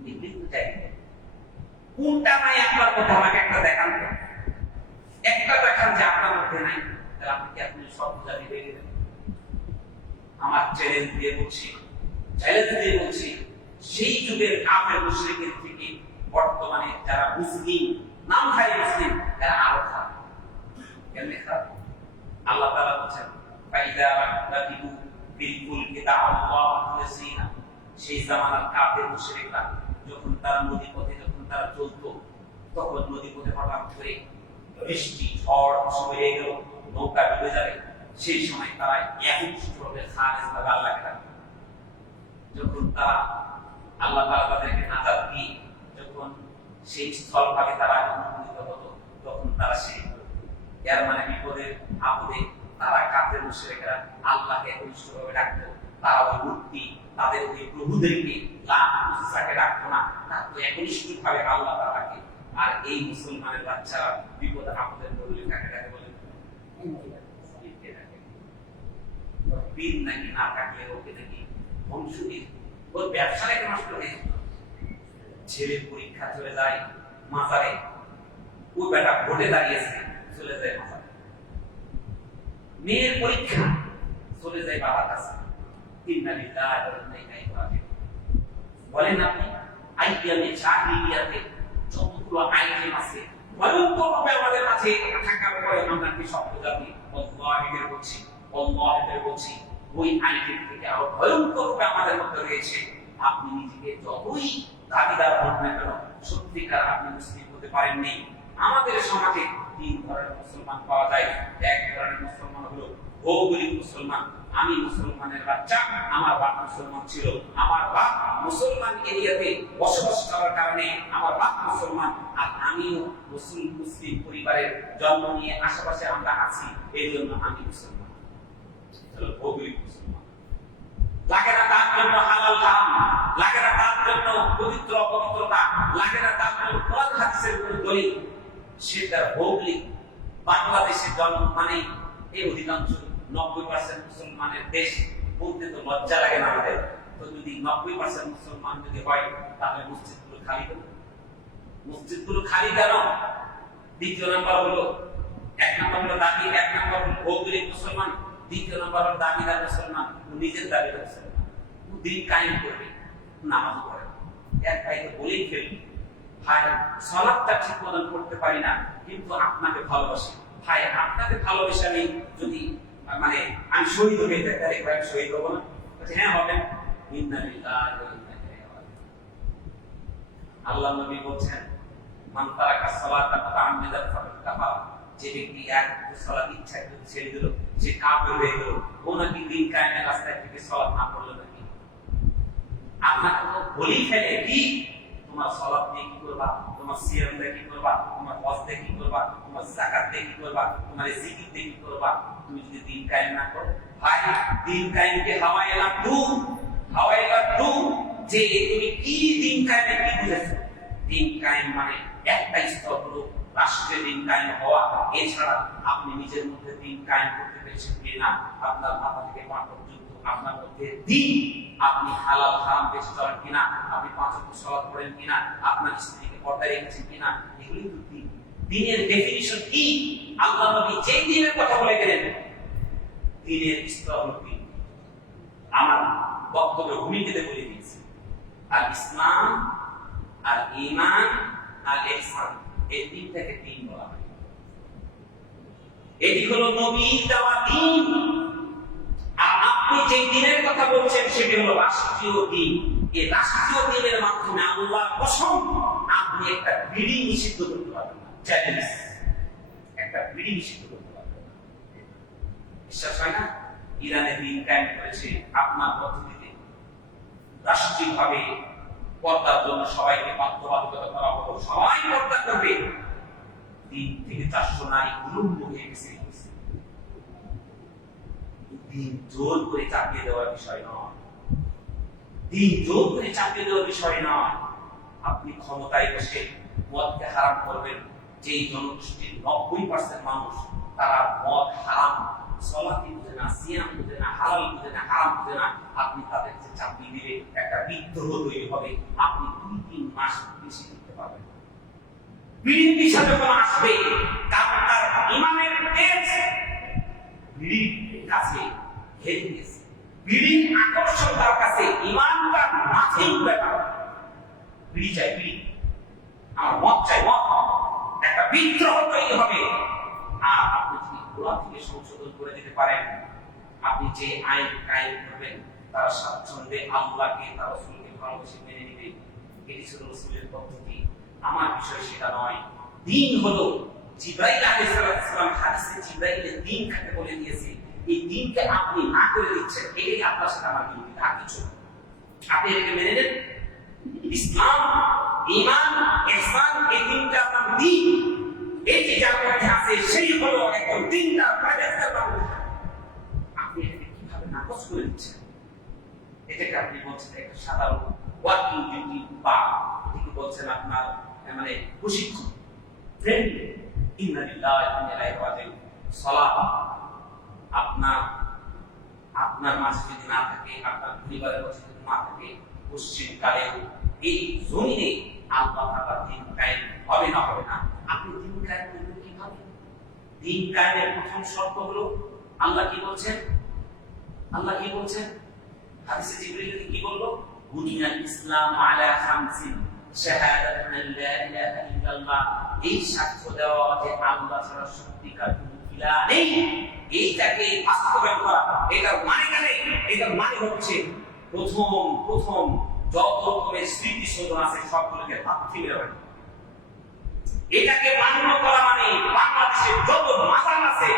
বিভিন্ন জায়গায় কোনটা নাই আপনার মধ্যে আমাকে একটা দেখান তো, একটা দেখান যে আপনার মধ্যে নাই, তাহলে আপনি কি আপনি সব জানি বেরিয়ে দেবেন? আমার চ্যালেঞ্জ দিয়ে বলছি সেই যুগের কাফের মুশরিকের থেকে বর্তমানে যারা মুসলিম, নামধারী মুসলিম, তারা আরো খারাপ। কেমনে খারাপ? আল্লাহ তাআলা বলেন, ফাইদা রাকিবু ফিল ফুলকি দাআল্লাহু মুখলিসিনা। সেই জামানার কাফের মুশরিকরা যখন তারা নদীপথে তারা চলতো, তখন নদীপথে হঠাৎ করে বৃষ্টি ঝড় শুরু হয়ে গেল, নৌকা ডুবে যাবে। সেই সময় তারা একনিষ্ঠভাবে খালেসভাবে আল্লাহকে ডাকত। যখন তারা আল্লাহ তাআলা তাদেরকে নাজাত দিয়ে যখন সেই স্থলভাগে তারা উপনীত হতো, তখন তারা সেই এর মানে বিপদের আপদে তারা কাফের মুশরিকরা আল্লাহকে একনিষ্ঠভাবে ডাকতো। তারা ওই মূর্তি, তাদের ওই প্রভুদেরকে লাকে ডাকতো না, ডাকতো একনিষ্ঠভাবে আল্লাহ তাআলাকে। আর এই মুসলমানের বাচ্চারা বিপদ আপদের পড়লে কাকে ডাকে বলেন? দিন নাকি না থাকলে ওকে নাকি বংশীর ওর ব্যবসা নাকি নষ্ট হয়ে যেত। ছেলের পরীক্ষা চলে যায় মাজারে, ওই বেটা ভোটে দাঁড়িয়েছে, চলে যায় মাজারে। মেয়ের পরীক্ষা চলে যায় বাবার কাছে। বলেন আপনি আইয়ামে জাহিলিয়াতে যতগুলো আইটেম আছে ভয়ঙ্করভাবে আমাদের কাছে থাকার পরে আমরা কি শব্দ জানি? আল্লাহকে বলছি ওই আইটেম থেকে আরো ভয়ঙ্করভাবে আমাদের মধ্যে রয়েছে। আপনি নিজেকে যতই দাবিদার হন না কেন, সত্যিকার আপনি মুসলিম হতে পারেননি। আমাদের সমাজে তিন ধরনের মুসলমান পাওয়া যায়। এক ধরনের মুসলমান হলো ভৌগোলিক মুসলমান। আমি মুসলমানের বাচ্চা, আমার বাপ মুসলমান ছিল, আমার বাপ মুসলমান এরিয়াতে বসবাস করার কারণে আমার বাপ মুসলমান, আর আমিও মুসলিম পরিবারের জন্ম নিয়ে আশেপাশে আমরা আছি, এই জন্য আমি মুসলমান। ভৌগোলিক মুসলমান। লাগে না তার জন্য হালাল হারাম, লাগে না তার জন্য পবিত্র অপবিত্রতা, লাগে না তার জন্য কোরআন হাদিসের কোনো দলিল। সে তার ভৌগোলিক বাংলাদেশের জন্ম মানে এই অধিকাংশ 90% মুসলমানের দেশ বলতে তো লজ্জা লাগে না আমাদের। তো যদি 90% মুসলমান যদি হয়, তাহলে মসজিদগুলো খালি কেন? মসজিদগুলো খালি কেন? দ্বিতীয় নাম্বার হলো, এক নাম্বার হলো দাবি, এক নাম্বার হলো ভৌগোলিক মুসলমান, দ্বিতীয় নাম্বার হলো দাবিদার মুসলমান, নিজের দাবিদার মুসলমান। দিন কায়েম করবে, নামাজ পড়ে, এক ভাইকে বলেই ফেলবে, ভাই সালাতটা ঠিক মতন করতে পারি না, কিন্তু আপনাকে ভালোবাসি। ভাই আপনাকে ভালোবেসে আমি যদি মানে আমি শহীদ হয়ে যাই, তাহলে আমি শহীদ হবো না? হ্যাঁ হবেন। আল্লাহ নবী বলছেন, মান তারাকা সালাতা মুতাআম্মিদান ফাকাদ কাফার, যে ব্যক্তি এক সালাত ইচ্ছাকৃত ছেড়ে দিল সে কাফের হয়ে গেল। ও নাকি দিন কায়েমের রাস্তায় থেকে সালাত না পড়লো নাকি? আপনাকে তো বলি ফেলে কি তোমার সালাত দিয়ে কি করবা, তোমার সিয়াম দিয়ে কি করবা, তোমার হজ দিয়ে কি করবা, তোমার যাকাত দিয়ে কি করবা, তোমার জিকির দিয়ে কি করবা। তুমি যদি দিন কায়েম না করো, ভাই দিন কায়েমকে হাওয়ায়ে লাড্ডু, হাওয়ায়ে লাড্ডু, যে তুমি কি দিন কায়েমে কি বুঝেছো? দিন কায়েম মানে একটা স্তর হলো রাষ্ট্রের দিন কায়েম হওয়া। এছাড়া আপনি নিজের মধ্যে দিন কায়েম করতে পেরেছেন কিনা, আপনার মাথা থেকে পা পর্যন্ত আপনার মধ্যে দিন, আপনি হালাল হারাম বেঁচে চলেন কিনা, আপনি 5 ওয়াক্ত সালাত পড়েন কিনা, আপনার স্ত্রীকে পর্দায় রেখেছেন কিনা, এগুলি তো দিন। দিনের ডেফিনিশন কি? আল্লাহ নবী যে দিনের কথা বলে গেলেন, দিনের স্তর হলো তিন। আমার বক্তব্য ভূমিকাতে বলে দিয়েছি, আর ইসলাম, আর ঈমান, আর ইহসান, এই তিনটাকে তিন বলা হয়। এটি হলো নবীর দেওয়া দিন। আর আপনি যে দিনের কথা বলছেন সেটি হলো রাষ্ট্রীয় দিন। এই রাষ্ট্রীয় দিনের মাধ্যমে আল্লাহর কসম আপনি একটা বিড়ি নিষিদ্ধ করতে পারবেন না। চ্যালেঞ্জ, একটা বিড়ি নিষিদ্ধ করতে পারবেন না। বিশ্বাস হয় না? ইরানে দিন কায়েম করেছে আপনার পদ্ধতিতে, রাষ্ট্রীয়ভাবে পর্দার জন্য সবাইকে বাধ্যবাধকতা করা হলো, সবাই পর্দা করবে। 3 থেকে 400 নারী উলঙ্গ হয়ে গেছে। দিন জোর করে চাপিয়ে দেওয়ার বিষয় নয়, দিন জোর করে চাপিয়ে দেওয়ার বিষয় নয়। আপনি ক্ষমতায় বসে মদকে হারাম করবেন, যেই জনগোষ্ঠীর 90% মানুষ তারা মদ হারাম, সালাতি বুঝে না, সিয়াম বুঝে না, হালাল বুঝে না, হারাম বুঝে না, আপনি তাদেরকে চাপিয়ে দিলে একটা বিদ্রোহ তৈরি হবে। আপনি 2-3 মাস বেশি দিতে পারবেন। বিড়ির দিশা যখন আসবে, কারণ তার ইমানের তেজ বিড়ির কাছে ঘেরে গেছে, বিড়ির আকর্ষণ তার কাছে, ইমানটা মাথায় উঠে গেল। বিড়ি চাই বিড়ি, আমার মদ চাই মদ, একটা বিদ্রোহ তৈরি হবে। আর আপনি যদি গোড়া থেকে সংশোধন করে দিতে পারেন, আপনি যে আইন কায়েম করবেন তারা স্বাচ্ছন্দ্যে আল্লাহকে, তার রাসূলকে ভালোবেসে মেনে নিবে। এটি ছিল রাসূলের পদ্ধতি। আমার বিষয় সেটা নয়। দিন হলো জিবরাইল আলাইহিস সালাম হাদিসে জিবরাইলের দিন কাকে বলে দিয়েছে। এই দিনকে আপনি না করে দিচ্ছেন, এটাই আপনার সাথে আমার বিরোধী, আর কিছু না। আপনি এটাকে মেনে নেন। ইসলাম, ঈমান, ইহসান, এই তিনটা আপনার দিন। এই যে যার মধ্যে আছে সেই হলো একদম তিনটা প্রাইভেট মানুষ। আপনি এটাকে কিভাবে নাকচ করে দিচ্ছেন? এটাকে আপনি বলছেন একটা সাধারণ ওয়ার্কিং ডিউটি, বা এটাকে বলছেন আপনার মানে প্রশিক্ষণ, ট্রেনিং। ইন্না লিল্লাহি ওয়া ইন্না ইলাইহি রাজিউন। সালাত আপনার মাঝে যদি না থাকে, আপনার পরিবারের মাঝে যদি না থাকে, পশ্চিমকালে এই জমিনে আল্লাহ তাআলার দিন কায়েম হবে না, হবে না। আপনি দিন কায়েম করবেন কিভাবে? দিন কায়েমের প্রথম শর্ত হলো, আল্লাহ কি বলছেন? আল্লাহ কি বলছেন? হাদিসে জিবরীল কি বলল? বুনিয়াল ইসলাম আলা খামসিন, শাহাদাতুন লা ইলাহা ইল্লাল্লাহ, এই সাক্ষ্য দেওয়া যে আল্লাহ ছাড়া সত্যিকার কোনো ইলাহ নেই, এইটাকে বাস্তবায়ন করা। এটার মানে কি? এটার মানে হচ্ছে প্রথম যত রকমের স্মৃতিশোধন আছে সবগুলোকে বাতিল মেরে ফেলা। এটাকে মান্য করা মানে বাংলাদেশের যত মাজার আছে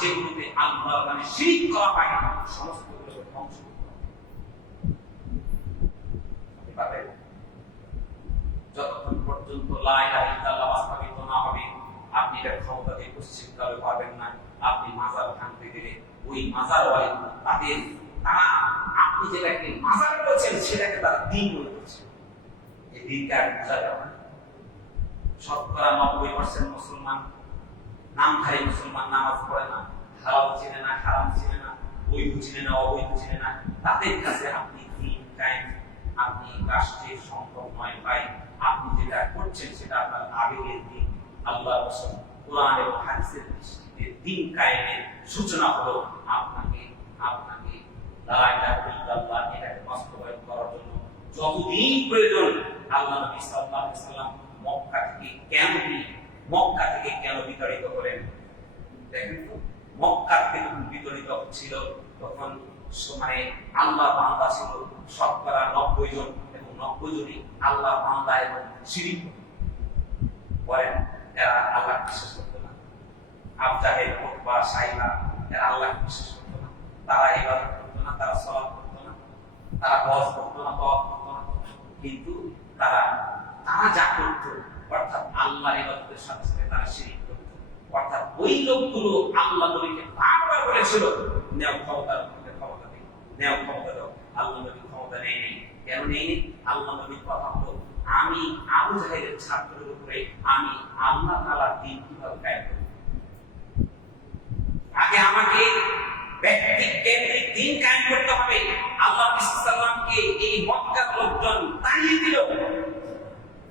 যেগুলোতে আল্লাহর নামে শিরক করা হয়, সমস্তগুলোকে ধ্বংস করতে হবে। যতক্ষণ পর্যন্ত লা ইলাহা ইল্লাল্লাহ বাস্তবায়িত না হবে, আপনি এটা ক্ষমতা দিয়ে পশ্চিমকালে পাবেন না। আপনি মাজার ভাঙতে গেলে ওই মাজার তারা আপনি যেটাকে মাজার বলছেন সেটাকে তারা দিন মনে করছে। এই দিনকে আর বোঝা যাবে না। শতকরা 90% মুসলমান, নামধারী মুসলমান, নামাজ পড়ে না, হালাল চিনে না, হারাম চিনে না, বৈধ চিনে না, অবৈধ চিনে না। তাদের কাছে আপনি দিন কায়েম, আপনি রাষ্ট্রের সম্ভব নয় ভাই। আপনি যেটা করছেন সেটা আপনার আবেগের দিন। আল্লাহর কসম, কোরআন এবং হাদিসের দৃষ্টিতে দিন কায়েমের সূচনা হলো আপনাকে লা ইলাহা ইল্লাল্লাহ এটাকে বাস্তবায়ন করার জন্য যতদিন প্রয়োজন। আল্লাহ নবী সাল্লাল্লাহু আলাইহি ওয়াসাল্লাম মক্কা থেকে কেন বিতাড়িত করেন? দেখেন তো, মক্কা থেকে যখন বিতাড়িত ছিল তখন মানে আল্লাহর বান্দা ছিল শতকরা 90 জন, এবং 90 জনই আল্লাহ বান্দা এবং শিরিক করেন। এরা আল্লাহ বিশ্বাস করতো না। আবু জাহেল, উতবা, সাইবা এরা আল্লাহ বিশ্বাস করতো না। তারা ইবাদত করতো না, তারা সালাত করতো না, তারা হজ করতো না, তওয়াফ করতো না। কিন্তু তারা যা করতো অর্থাৎ আল্লাহর ইবাদতের সাথে সাথে তারা শিরিক করতো। অর্থাৎ ওই লোকগুলো আল্লাহ নবীকে বারবার বলেছিল, নেও ক্ষমতা, ক্ষমতা নেই, নেও ক্ষমতা দাও। আল্লাহ নবী ক্ষমতা নেয়নি। কেন নেয়নি? আল্লাহ নবীর কথা হলো, আমি আবু জাহেলের ছাত্রের উপরে আমি আল্লাহ তাআলার দ্বীন কিভাবে কায়েম করব? আগে আমাকে ব্যক্তি কেন্দ্রিক দ্বীন কায়েম করতে হবে। আল্লাহ সাল্লামকে এই মক্কার লোকজন তাড়িয়ে দিল,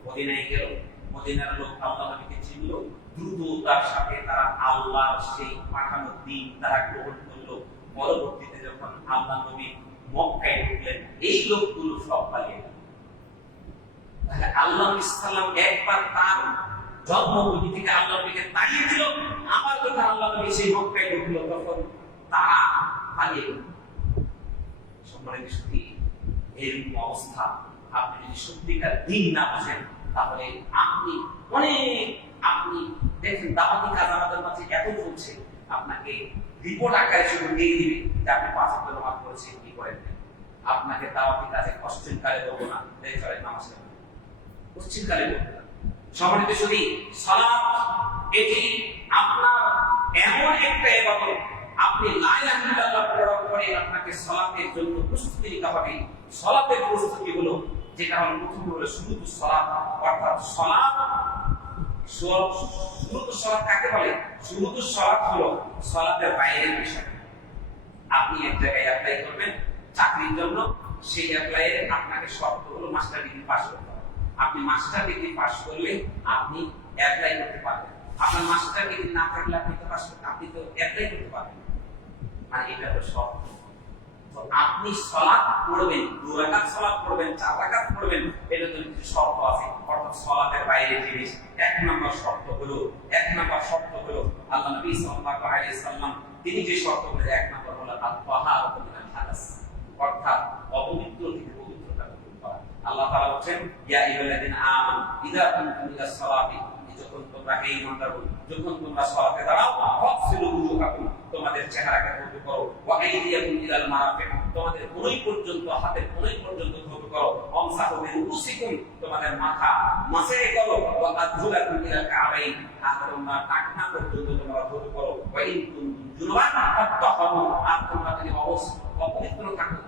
মদিনায় গেল। মদিনার লোক আল্লাহ নবীকে চিনল, দ্রুততার সাথে তারা আল্লাহর সেই পাঠানো দ্বীন তারা গ্রহণ করলো। পরবর্তীতে যখন আল্লাহ নবী মক্কায় ঢুকলেন, এই লোকগুলো সব পালিয়ে গেল। তাহলে আল্লাহ ইসলাম একবার তার জন্মভূমি থেকে আল্লাহ নবীকে তাড়িয়ে দিল, আবার যখন আল্লাহ নবী সেই মক্কায় ঢুকলো তখন তারা পালিয়ে গেল। সম্মানিত সুধী, এরকম অবস্থা আপনি যদি সত্যিকার দ্বীন না বোঝেন তাহলে আপনি দেখেন দাওয়াতি কাজ আমাদের মাঝে এত চলছে, আপনাকে রিপোর্ট আকারে শুধু দিয়ে দিবে যে আপনি 5 ওয়াক্ত নামাজ পড়েছেন, কি করেন। আপনাকে দাওয়াতি কাজে কোশ্চেন কালে বলবো না, লেকচারে নামাজ পড়বেন, কোশ্চেন কালে বলবো না। সম্মানিত সুধী, সালাত এটি আপনার এমন একটা ইবাদত, আপনি লা ইলাহা ইল্লাল্লাহ পড়ার পরে আপনাকে সালাতের জন্য প্রস্তুতি নিতে হবে। সালাতের প্রস্তুতি হলো, যেটা হলো প্রথম হলো শুরুতুস সালাত, অর্থাৎ সালাত। শুরুতুস সালাত কাকে বলে? শুরুতুস সালাত হলো সালাতের বাইরের বিষয়। আপনি এক জায়গায় অ্যাপ্লাই করবেন চাকরির জন্য, সেই অ্যাপ্লাইয়ে আপনাকে শর্ত হলো মাস্টার ডিগ্রি পাস করতে হবে। আপনি মাস্টার ডিগ্রি পাস করলে আপনি অ্যাপ্লাই করতে পারবেন। আপনার মাস্টার ডিগ্রি না থাকলে আপনি তো অ্যাপ্লাই করতে পারবেন, মানে এটা হলো শর্ত। তো আপনি সালাত পড়বেন, 2 রাকাত সালাত পড়বেন, 4 রাকাত পড়বেন, এটা তো কিছু শর্ত আছে। অর্থাৎ সালাতের বাইরে জিনিস। এক নম্বর শর্ত হলো আল্লাহ নবী সাল্লাল্লাহু আলাইহি সাল্লাম তিনি যে শর্ত বলেছেন, এক নম্বর হলো আত-তাহারাতু মিনাল হাদাস, অর্থাৎ অপবিত্র থেকে পবিত্রতা গ্রহণ করা। আল্লাহ তাআলা বলেন, ইয়া আইয়ুহাল্লাযিনা আমানু ইযা কুনতুম ইলাস সালাতি, যখন তোমরা যখন তোমরা সালাতে দাঁড়াও, ফাগসিলু ওজুহাকুম, তোমাদের চেহারাকে ধৌত করো, ওয়া আইদিয়াকুম ইলাল মারাফিক, তোমাদের কোণই পর্যন্ত, হাতের কোণই পর্যন্ত ধৌত করো, আমসাহু বিরুসিকুম, তোমাদের মাথা মাসে করো, ওয়া আরজুলাকুম ইলাল কাবাইন, আর তোমরা টাকনা পর্যন্ত তোমরা ধৌত করো, ওয়া ইন কুনতুম জুনুবান ফাত্তাহারু, আর তোমরা যদি অপবিত্র থাকো,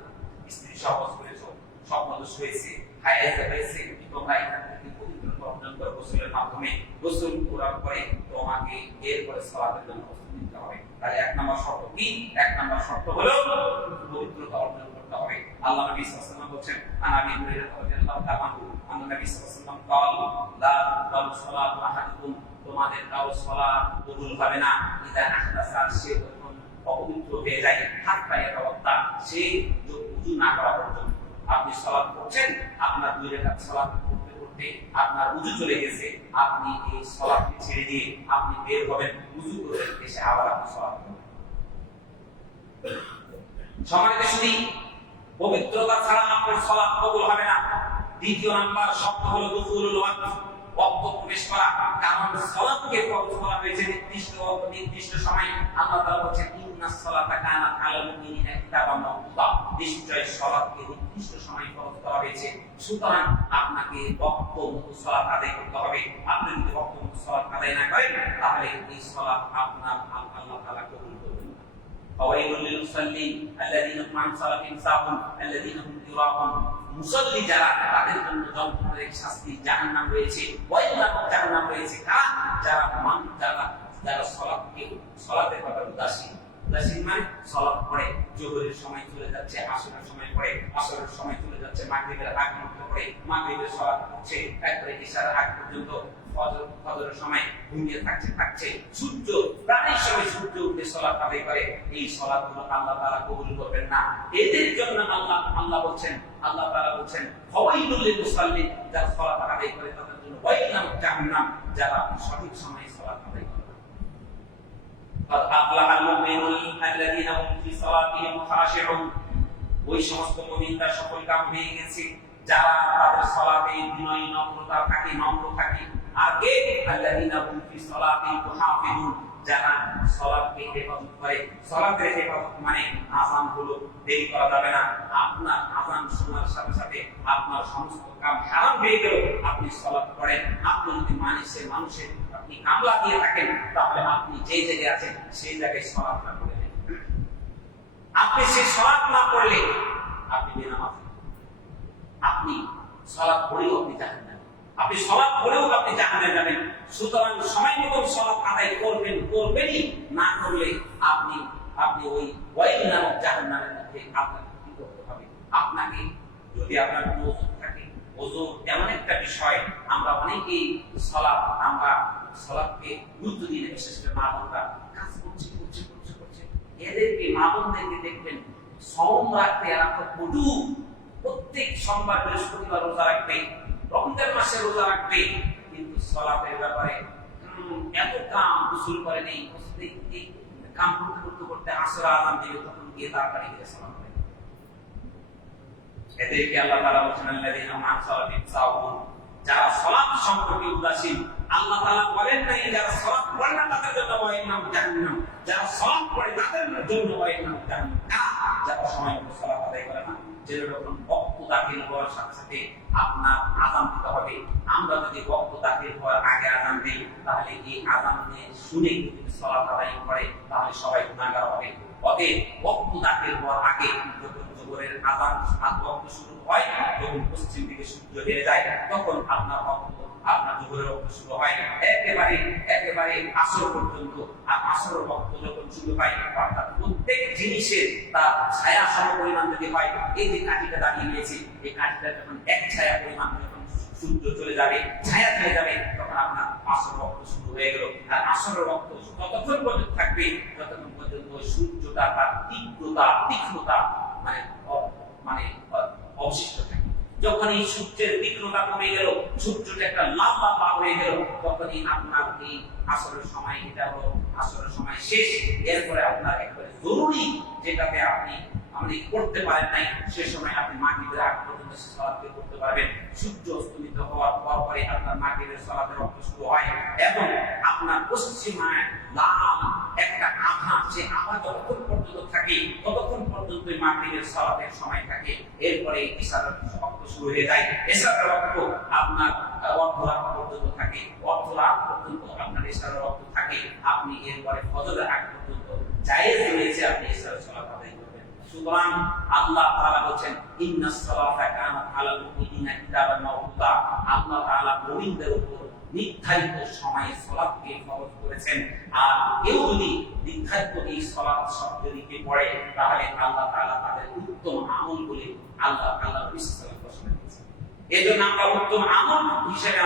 স্ত্রী সহবাস করেছো, স্বপ্নদোষ হয়েছে, হায়াত হয়েছে, তোমরা এখান থেকে পবিত্রতা অর্জন করো গোসলের মাধ্যমে। গোসল করার পরে তোমাকে এরপরে সালাতের জন্য প্রস্তুতি নিতে হবে। তাহলে এক নম্বর শর্ত কি? এক নম্বর শর্ত হলো পবিত্রতা অর্জন করতে হবে। আল্লাহ নবী সাল্লাল্লাহু আলাইহি ওয়াসাল্লাম বলেন, আনাবি হুরায়রা রাদিয়াল্লাহু তাআলা আনহু, আল্লাহ নবী সাল্লাল্লাহু আলাইহি ওয়াসাল্লাম বলেন, লা তুকবালু সালাতু আহাদিকুম, তোমাদের কারো সালাত কবুল হবে না, ইদা আহদাসা, সে যখন অপবিত্র হয়ে যায়, হাত্তা ইয়াতাওয়াদ্দা, সে ওযু না করা পর্যন্ত। আপনি সালাত পড়ছেন, আপনার 2 রাকাত সালাত পড়তে পড়তে আপনার ওযু চলে গেছে, আপনি এই সালাতকে ছেড়ে দিয়ে আপনি বের হবেন, ওযু করে এসে আবার আপনি সালাত করবেন। সম্মানিত সুধী, পবিত্রতা ছাড়া আপনার সালাত কবুল হবে না। দ্বিতীয় নাম্বার শর্ত হলো দুখুলুল ওয়াক্ত, ওয়াক্ত প্রবেশ করা। কারণ সালাতকে ফরজ করা হয়েছে নির্দিষ্ট সময়। আল্লাহ তাআলা বলেছেন, ইন্নাস সালাতা কানাত আলাল মুমিনিনা কিতাবাম মাওকুতা, নিশ্চয় সালাতকে নির্দিষ্ট সময় ফরজ করা হয়েছে। সুতরাং আপনাকে ওয়াক্ত মতো সালাত আদায় করতে হবে। আপনি যদি ওয়াক্ত মতো সালাত আদায় না করেন, তাহলে এই সালাত আপনার আল্লাহ তাআলা কবুল করবেন না। ফাওয়াইলুল লিল মুসাল্লিন আল্লাযীনা হুম আন সালাতিহিম সাহুন আল্লাযীনা হুম ইরাকুন, মুসাল্লি যারা, তাদের জন্য যন্ত্রণার শাস্তি জাহান্নাম রয়েছে, ওয়াইল নামক জাহান্নাম রয়েছে। যারা সালাতের ব্যাপারে উদাসীন মানে সালাত পড়ে, যোহরের সময় চলে যাচ্ছে, আসরের সময় পড়ে, আসরের সময় চলে যাচ্ছে, মাগরিবের আগ মুহূর্ত পড়ে, মাগরিবের সালাত হচ্ছে, একবারে ইশার আগ পর্যন্ত, ফজরের সময় ঘুমিয়ে থাকছে, সূর্য প্রাণের সময় সূর্য উঠে সালাত আদায় করে, এই সালাতগুলো আল্লাহ তাআলা কবুল করবেন না। এদের জন্য আল্লাহ তাআলা বলছেন ফাওয়াইলুল লিল মুসাল্লিন, যারা সালাত আদায় করে তাদের জন্য ওয়াইল নামক জাহান্নাম, যারা সঠিক সময়ে সালাত আদায় করে। قد أفلح المؤمنون الذين هم في صلاتهم خاشعون, ওই সমস্ত মুমিনরা সফল কাম হয়ে গেছে যারা তাদের সালাতে বিনয়ী নম্রতা থাকে, নম্র থাকে। আর কে? আল্লাযীনা হুম ফি সালাতিহিম মুহাফিজুন, যারা সালাতকে হেফাজত করে। সালাতের হেফাজত মানে আযান হলো দেরি করা যাবে না। আপনার আযান শোনার সাথে সাথে আপনার সমস্ত কাম হারাম হয়ে গেল, আপনি সালাত পড়েন। আপনি যদি মানুষের আপনি কামলা দিয়ে থাকেন, তাহলে আপনি যে জায়গায় আছেন সেই জায়গায় সালাত না পড়ে নেন। আপনি সেই সালাত না পড়লে আপনি বেনামাজি। আপনি সালাত পড়েও আপনি জাহান্নামে, আপনি সালাত পড়েও আপনি জাহান্নামে যাবেন। সুতরাং সময় মতো সালাত আদায় করবেনই, না করলে আপনি ওই ওয়াইল নামক জাহান্নামের মধ্যে আপনাকে কি করতে হবে? আপনাকে যদি আপনার কোনো ওযর থাকে, ওযর এমন একটা বিষয়, আমরা অনেকেই সালাতকে গুরুত্ব দিই না, বিশেষ করে মা বোনরা কাজ করছে। এদেরকে মা বোনদেরকে দেখবেন সওম রাখতে এরা খুব পটু, প্রত্যেক সোমবার বৃহস্পতিবার রোজা রাখবে, রমজান মাসে রোজা রাখবে, কিন্তু সালাতের ব্যাপারে এত কাম গোসল করে নেই। এই কাম করতে আসর আযান দিবে, তখন গিয়ে তাড়াতাড়ি গিয়ে সালাত পড়ে। এদেরকে আল্লাহ তাআলা বলেন আল্লাযীনা আন সালাতিহিম সাহুন, যারা সালাত সম্পর্কে উদাসীন। আল্লাহ তাআলা বলেন না যারা সালাত পড়ে না তাদের জন্য ওয়াইনাম জাহান্নাম, যারা সালাত পড়ে তাদের জন্য ওয়াইনাম জাহান্নাম। যারা সময় মতো সালাত আদায় করে না, যেরকম বক্ত দাখিল হওয়ার সাথে সাথে আপনার আযান দিতে হবে। আমরা যদি বক্ত দাখিল হওয়ার আগে আযান দিই, তাহলে এই আযান শুনে যদি সালাত আদায় করে, তাহলে সবাই গুনাহগার হবে। অতএব বক্ত দাখিল হওয়ার আগে যখন যোহরের আযান বক্ত শুরু হয়, যখন পশ্চিম দিকে সূর্য হেরে যায়, তখন আপনার যোহরের বক্ত শুরু হয় একেবারে আসর পর্যন্ত। আর আসরের বক্ত যখন শুরু হয়, অর্থাৎ প্রত্যেক জিনিসের তার ছায়া সমপরিমাণ যদি হয়, এই যে কাঠিটা দাঁড়িয়ে গিয়েছে, এই কাঠিটা যখন এক ছায়া পরিমাণ যখন সূর্য চলে যাবে, ছায়া চলে যাবে, তখন আপনার আসর বক্ত শুরু হয়ে গেল। আর আসরের বক্ত ততক্ষণ পর্যন্ত থাকবে যতক্ষণ পর্যন্ত সূর্যটা তার তীক্ষ্ণতা মানে অবশিষ্ট থাকে। যখন এই সূর্যের তীক্ষ্ণতা কমে গেল, সূর্যটা একটা লাল হয়ে গেল, তখনই আপনার এই আসরের সময়, এটা হলো আসরের সময় শেষ। এরপরে আপনার একবারে জরুরি যেটাতে আপনি করতে পারেন নাই, সে সময় আপনি মাগরিবের আগ পর্যন্ত সালাত করতে পারবেন। সূর্য অস্তমিত হওয়ার পরে আপনার মাগরিবের সালাতের ওয়াক্ত শুরু হয়, এবং আপনার পশ্চিমায় লাল একটা আভা, সে আভা যতক্ষণ পর্যন্ত থাকে ততক্ষণ পর্যন্ত মাগরিবের সালাতের সময় থাকে। এরপরে ইশারার ওয়াক্ত শুরু হয়ে যায়। ইশারার ওয়াক্ত আপনার অর্ধরাত পর্যন্ত থাকে, অর্ধরাত পর্যন্ত আপনার ইশারার ওয়াক্ত থাকে। আপনি এরপরে ফজরের আগ পর্যন্ত জায়েজ রয়েছে আপনি ইশারার সালাত আদায় করবেন। সুতরাং আল্লাহ তাআলা বলেন ইন্নাস সালাতা কানাত আলাল মুমিনিনা কিতাবান মাওকুতা, আল্লাহ তাআলা মুমিনদের উপর নির্ধারিত সময়ে সালাতকে ফরজ করেছেন। আর কেউ যদি নির্ধারিত এই সালাত শব্দটিকে পড়ে, তাহলে আল্লাহ তাআলা তাদের উত্তম আমল বলে আল্লাহ তাআলা বিশ্বস্ত ঘোষণা করেছেন। এজন্য আমরা উত্তম আমল হিসেবে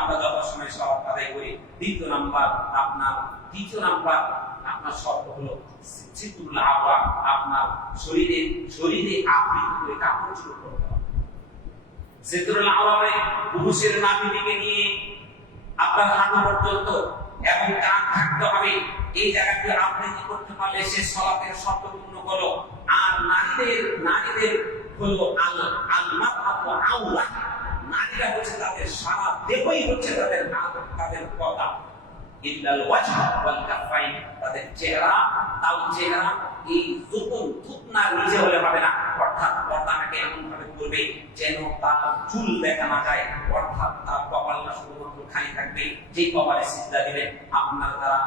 আমরা যথাসময়ে সালাত আদায় করি। দ্বিতীয় নাম্বার আপনার শব্দ হলো সিতুল আওরা, আপনার শরীরে আবৃত করে কাপড় চোপড় করতে হবে। সিতুল আওরা মানে পুরুষের নাভি থেকে নিয়ে আপনার হাঁটু পর্যন্ত, এবং কান থাকতে হবে। এই জায়গাটি আবৃত্তি করতে পারলে সে সালাতের শর্তপূর্ণ হলো। আর নারীদের হলো আল-মারআতু আওরা, নারীরা হচ্ছে তাদের সারা দেহই হচ্ছে তাদের পর্দা। ইল্লাল ওয়াজহ ওয়াল কাফাইন, তাদের চেহারা এই থুতনার নিচে হলে হবে না, অর্থাৎ পর্দাটাকে এমন ভাবে করবে যেন তার চুল দেখা না যায়, অর্থাৎ তার কপালটা শুধুমাত্র খালি থাকবে। যে কপালে সিজদা দিবেন, আপনার যারা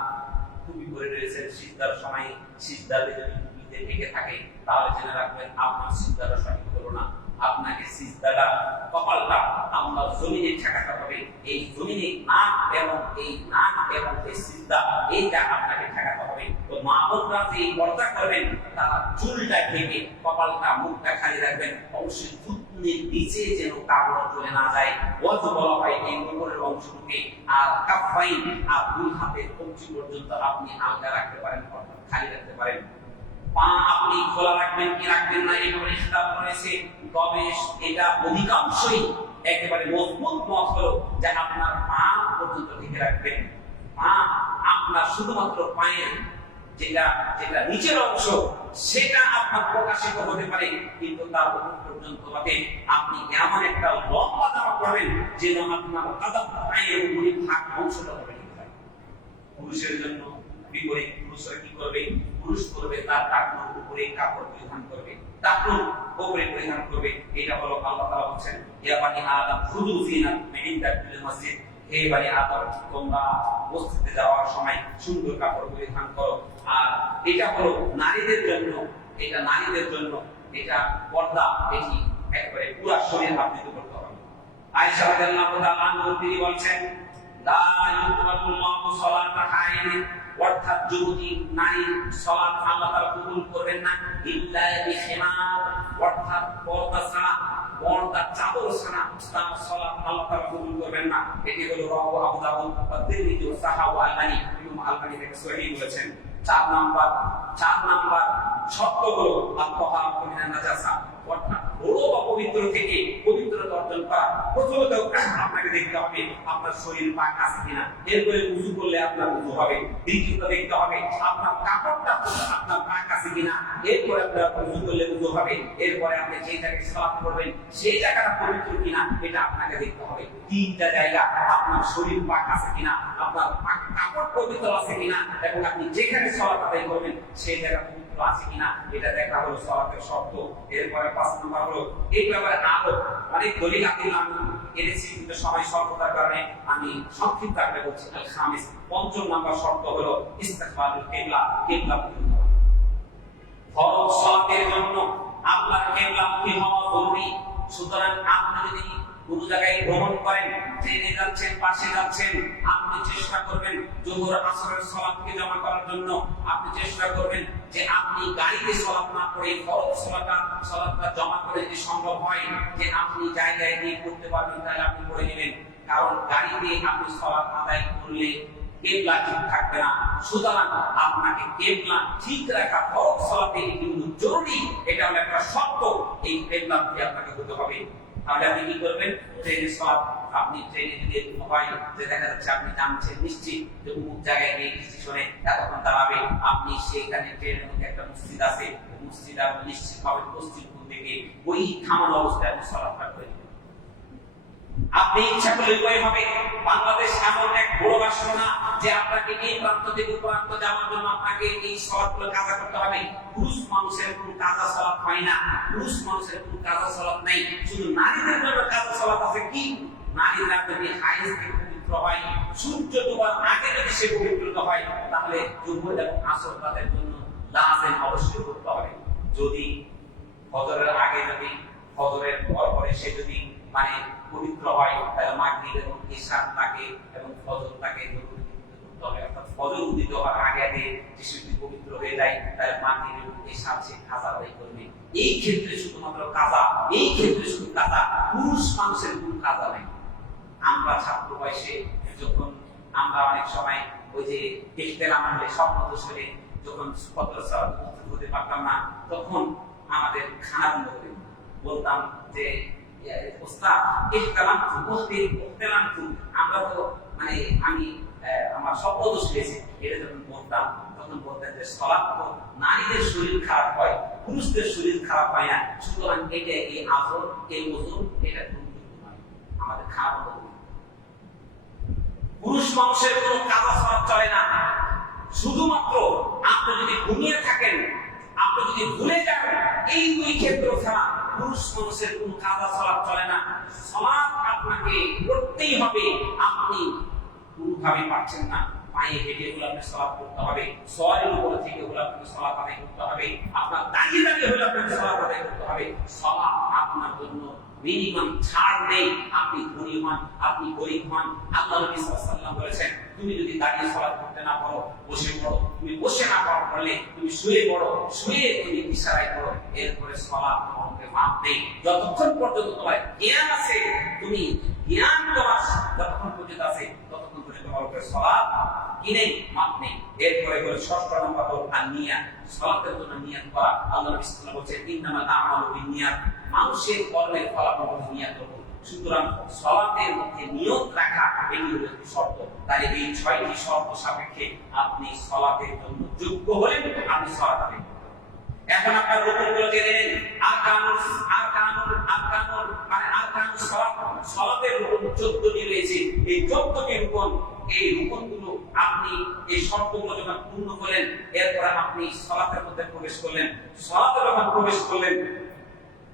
টুপি পরে রয়েছেন, সিজদার সময় সিজদাতে যদি টুপিতে ঢেকে থাকে, তাহলে জেনে রাখবেন আপনার সিজদাটা সঠিক হলো না। আপনাকে সিজদাটা, কপালটা আপনার জমিনে ঠেকাতে হবে। এই জমিনে নাক এবং এই সিজদা, এইটা আপনাকে ঠেকাতে হবে। তো মা বোনরা যে পর্দা করবেন, তারা চুলটা ঢেকে কপালটা, মুখটা খালি রাখবেন। অবশ্যই থুতনির নিচে যেন কাপড় চলে না যায়। ওয়াজু বলা হয় এই উপরের অংশটুকে। আর কাফাইন, আর দুই হাতের কবজি পর্যন্ত আপনি আলগা রাখতে পারেন, অর্থাৎ খালি রাখতে পারেন। পা আপনি খোলা রাখবেন কি রাখবেন না, এই ব্যাপারে ইখতিলাফ রয়েছে। তবে এটা অধিকাংশই একেবারে মজবুত মত হলো যে আপনার পা পর্যন্ত ঢেকে রাখবেন। পা আপনার শুধুমাত্র পায়ের যেটা যেটা নিচের অংশ সেটা আপনার প্রকাশিত হতে পারে, কিন্তু তার উপর পর্যন্ত আপনি এমন একটা লম্বা জামা পরবেন যেন আপনার আদাব পায়ের উপরে ভাগ অংশটা হবে। পুরুষের জন্য বিপরীত, পুরুষরা কি করবে? পুরুষ করবে তার টাকনুর উপরে কাপড় পরিধান করবে, টাকনুর উপরে পরিধান করবে। এটা হলো আল্লাহ তাআলা বলেন, ইয়া বানি আদম খুযু যিনাতাকুম ইনদা কুল্লি মসজিদ, হে বানি আদম তোমরা মসজিদে যাওয়ার সময় সুন্দর কাপড় পরিধান করো। আর এটা হলো নারীদের জন্য, এটা নারীদের জন্য, এটা পর্দা, এটি একবারে পুরো শরীর আবৃত করতে হবে। আয়েশা রাদিয়াল্লাহু তাআলা আনহা তিনি বলেন, লা ইউকবালুল্লাহু সালাতা হাইরিন, অর্থাৎ যুবতী নারীর সালাত আল্লাহ তাআলা কবুল করবেন না ইল্লা বিখিমার, অর্থাৎ পর্দা ছাড়া, পর্দা চাদর ছাড়া তার সালাত আল্লাহ তাআলা কবুল করবেন না। এটি হলো রাওয়াহু আবু দাউদ ওয়া তিরমিজি ওয়া সাহাহু আল-আলবানী, ইমাম আল-আলবানী থেকে সহিহ বলেছেন। 4 নাম্বার শর্ত হলো আত-তাহারাতু মিনান নাজাসা, অর্থাৎ বড় বা পবিত্র থেকে পবিত্রতা অর্জন করা। প্রথমত আপনাকে দেখতে হবে আপনার শরীর পাক আছে কিনা, এরপরে ওযু করলে আপনার ওযু হবে। দ্বিতীয়ত দেখতে হবে আপনার কাপড়টা আপনার পাক আছে কিনা, এরপরে আপনার ওযু করলে ওযু হবে। এরপরে আপনি যে জায়গায় সালাত করবেন সেই জায়গাটা পবিত্র কিনা এটা আপনাকে দেখতে হবে। তিনটা জায়গা, আপনার শরীর পাক আছে কিনা, আপনার কাপড় পবিত্র আছে কিনা, এবং আপনি যেখানে সালাত আদায় করবেন সেই জায়গা আছে কিনা, এটা দেখা হলো সালাতের শর্ত। এরপরে 5 নম্বর হলো এই ব্যাপারে আরো অনেক দলিল আমি এনেছি, কিন্তু সময় স্বল্পতার কারণে আমি সংক্ষিপ্ত আকারে বলছি। আল খামিস, 5 নম্বর শর্ত হলো ইস্তিকবালুল কিবলা, কিবলা ফরজ সালাতের জন্য আপনার কিবলামুখী হওয়া জরুরি। সুতরাং আপনি যদি কোন জায়গায় ভ্রমণ করেন, ট্রেনে যাচ্ছেন, বাসে যাচ্ছেন, আপনি চেষ্টা করবেন যোহর আসরের সালাতকে জমা করার জন্য আপনি চেষ্টা করবেন যে আপনি গাড়িতে সালাত না পড়ে ফরজ সালাতটা জমা করে, যদি সম্ভব হয় যে আপনি জায়গায় গিয়ে পড়তে পারবেন তাহলে আপনি পড়ে নেবেন। কারণ গাড়িতে আপনি সালাত আদায় করলে কিবলা ঠিক থাকবে না। সুতরাং আপনাকে কিবলা ঠিক রাখা ফরজ সালাতে কিন্তু জরুরি, এটা হলো একটা শর্ত। এই কিবলামুখী আপনাকে হতে হবে। তাহলে আপনি কি করবেন? ট্রেনে সালাত, আপনি ট্রেনে যদি হয় যে দেখা যাচ্ছে আপনি জানছেন নিশ্চিত যে অমুক জায়গায় গিয়ে স্টেশনে এতক্ষণ দাঁড়াবে, আপনি সেখানে ট্রেনের মধ্যে একটা মসজিদ আছে, মসজিদ আপনি নিশ্চিত ভাবে মসজিদ থেকে ওই থামানো অবস্থায় আপনি সালাতটা করে নেবেন। আপনি ইচ্ছা করলে উপায় হবে। বাংলাদেশ এমন এক বড় রাষ্ট্র না যে আপনাকে এই প্রান্ত থেকে প্রান্ত যাওয়ার জন্য আপনাকে এই সালাতগুলো কাজা করতে হবে। পুরুষ মানুষের কোনো কাজা সালাত হয় না, পুরুষ মানুষের কোনো কাজা সালাত নাই। শুধু নারীদের জন্য কাজা সালাত আছে। কি? নারীরা যদি হাইজ থেকে পবিত্র হয়, সূর্য ডোবার আগে যদি সে পবিত্র হয়, তাহলে জুহর এবং আসর তাদের জন্য লাজিম অবশ্যই করতে হবে। যদি ফজরের আগে, যদি ফজরের পরে সে যদি পবিত্র হয়, তাহলে মাগরিব এবং ইশা তাকে এবং ফজর তাকে করতে হবে। অর্থাৎ ফজর উদিত হওয়ার আগে আগে যে সেটি পবিত্র হয়ে যায়, তাহলে মাগরিব এবং ইশা সে কাজা আদায় করবে। এই ক্ষেত্রে শুধুমাত্র কাজা, এই ক্ষেত্রে শুধু কাজা, পুরুষ মানুষের কোনো কাজা নেই। আমরা ছাত্র বয়সে যখন আমরা অনেক সময় ওই যে দেখতে নামলে স্বপ্ন দোষে যখন ফজর সালাত হতে পারতাম না, তখন আমাদের খানা বন্ধ করে বলতাম যে ওস্তাদ আমরা তো আমি আমার স্বপ্ন দোষ হয়েছে, এটা যখন বলতাম তখন বলতেন যে সালাত তো নারীদের শরীর খারাপ হয়, পুরুষদের শরীর খারাপ হয় না। সুতরাং এটা এই আজর, এই ওজন, এটা গুরুত্বপূর্ণ নয়। আমাদের খারাপ হতো পুরুষ মানুষের কোনো কাজা সালাত চলে না। শুধুমাত্র আপনি যদি ঘুমিয়ে থাকেন, আপনি যদি ভুলে যান, এই দুই ক্ষেত্র ছাড়া পুরুষ মানুষের কোন কাজা সালাত চলে না। সালাত আপনাকে করতেই হবে। আপনি কোনভাবে পারছেন না, পায়ে হেঁটে হলে আপনি সালাত করতে হবে, সওয়ারের উপরে থেকে হলে আপনাকে সালাত আদায় করতে হবে, আপনার দাঁড়িয়ে দাঁড়িয়ে হলে আপনাকে সালাত আদায় করতে হবে। সালাত আপনার জন্য মিনিমাম ছাড় নেই। আপনি ধনী হন, আপনি গরিব হন, আল্লাহ নবী সাল্লাল্লাহু আলাইহি ওয়াসাল্লাম বলেছেন তুমি যদি দাঁড়িয়ে সালাত করতে না পারো, বসে পড়ো। তুমি বসে না পারলে তুমি শুয়ে পড়ো, শুয়ে তুমি ইশারায় পড়ো। এরপরে সালাত তোমাকে মাপ নেই। যতক্ষণ পর্যন্ত তোমার জ্ঞান আছে, তুমি জ্ঞান তোমার যতক্ষণ পর্যন্ত আছে, ততক্ষণ পর্যন্ত তোমার উপরে সালাত কি নেই, মাপ নেই। এরপরে হলো 6 নম্বর হলো নিয়াত। সালাতের জন্য নিয়াত করা। আল্লাহ নবী সাল্লাল্লাহু আলাইহি ওয়াসাল্লাম বলেছেন ইন্নামাল আমালু বিন্নিয়াত, মানুষের কর্মের ফলাফল নিয়াত করব। সুতরাং সালাতের মধ্যে নিয়ত রাখা এটি হলো একটি শর্ত। তাই এই 6টি শর্ত সাপেক্ষে আপনি সালাতের জন্য যোগ্য হলেন, আপনি সালাত আদায় করতে পারবেন। এখন আপনার রুকুনগুলো জেনে নিন। আরকানুস সালাতের রুকুন 14টি রয়েছে। এই 14টি রুকুন, এই রুকুনগুলো আপনি এই শর্তগুলো যখন পূর্ণ করলেন, এরপর আপনি সালাতের মধ্যে প্রবেশ করলেন। সালাতে যখন প্রবেশ করলেন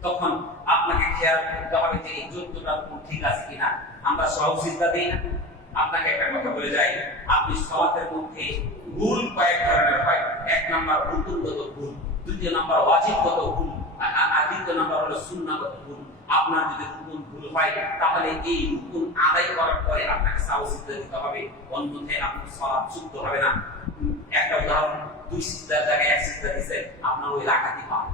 তখন আপনাকে খেয়াল করতে হবে যে এই 14টা রুকুন ঠিক আছে কিনা। আমরা সহজ সিজদা দেই না। আপনাকে একটা কথা বলে যাই, আপনি সালাতের মধ্যে ভুল কয়েক ধরনের হয়। 1 নাম্বার রুকুনগত ভুল, 2 নাম্বার ওয়াজিবগত ভুল, আর 3 নাম্বার হলো সুন্নাহগত ভুল। আপনার যদি রুকুন ভুল হয় তাহলে এই রুকুন আদায় করার পরে আপনাকে সাহস সিজদা দিতে হবে, অন্যথায় আপনার সালাত শুদ্ধ হবে না। একটা উদাহরণ, 2 সিজদার জায়গায় 1 সিজদা দিতে আপনার ওই রাকাতই বাদ,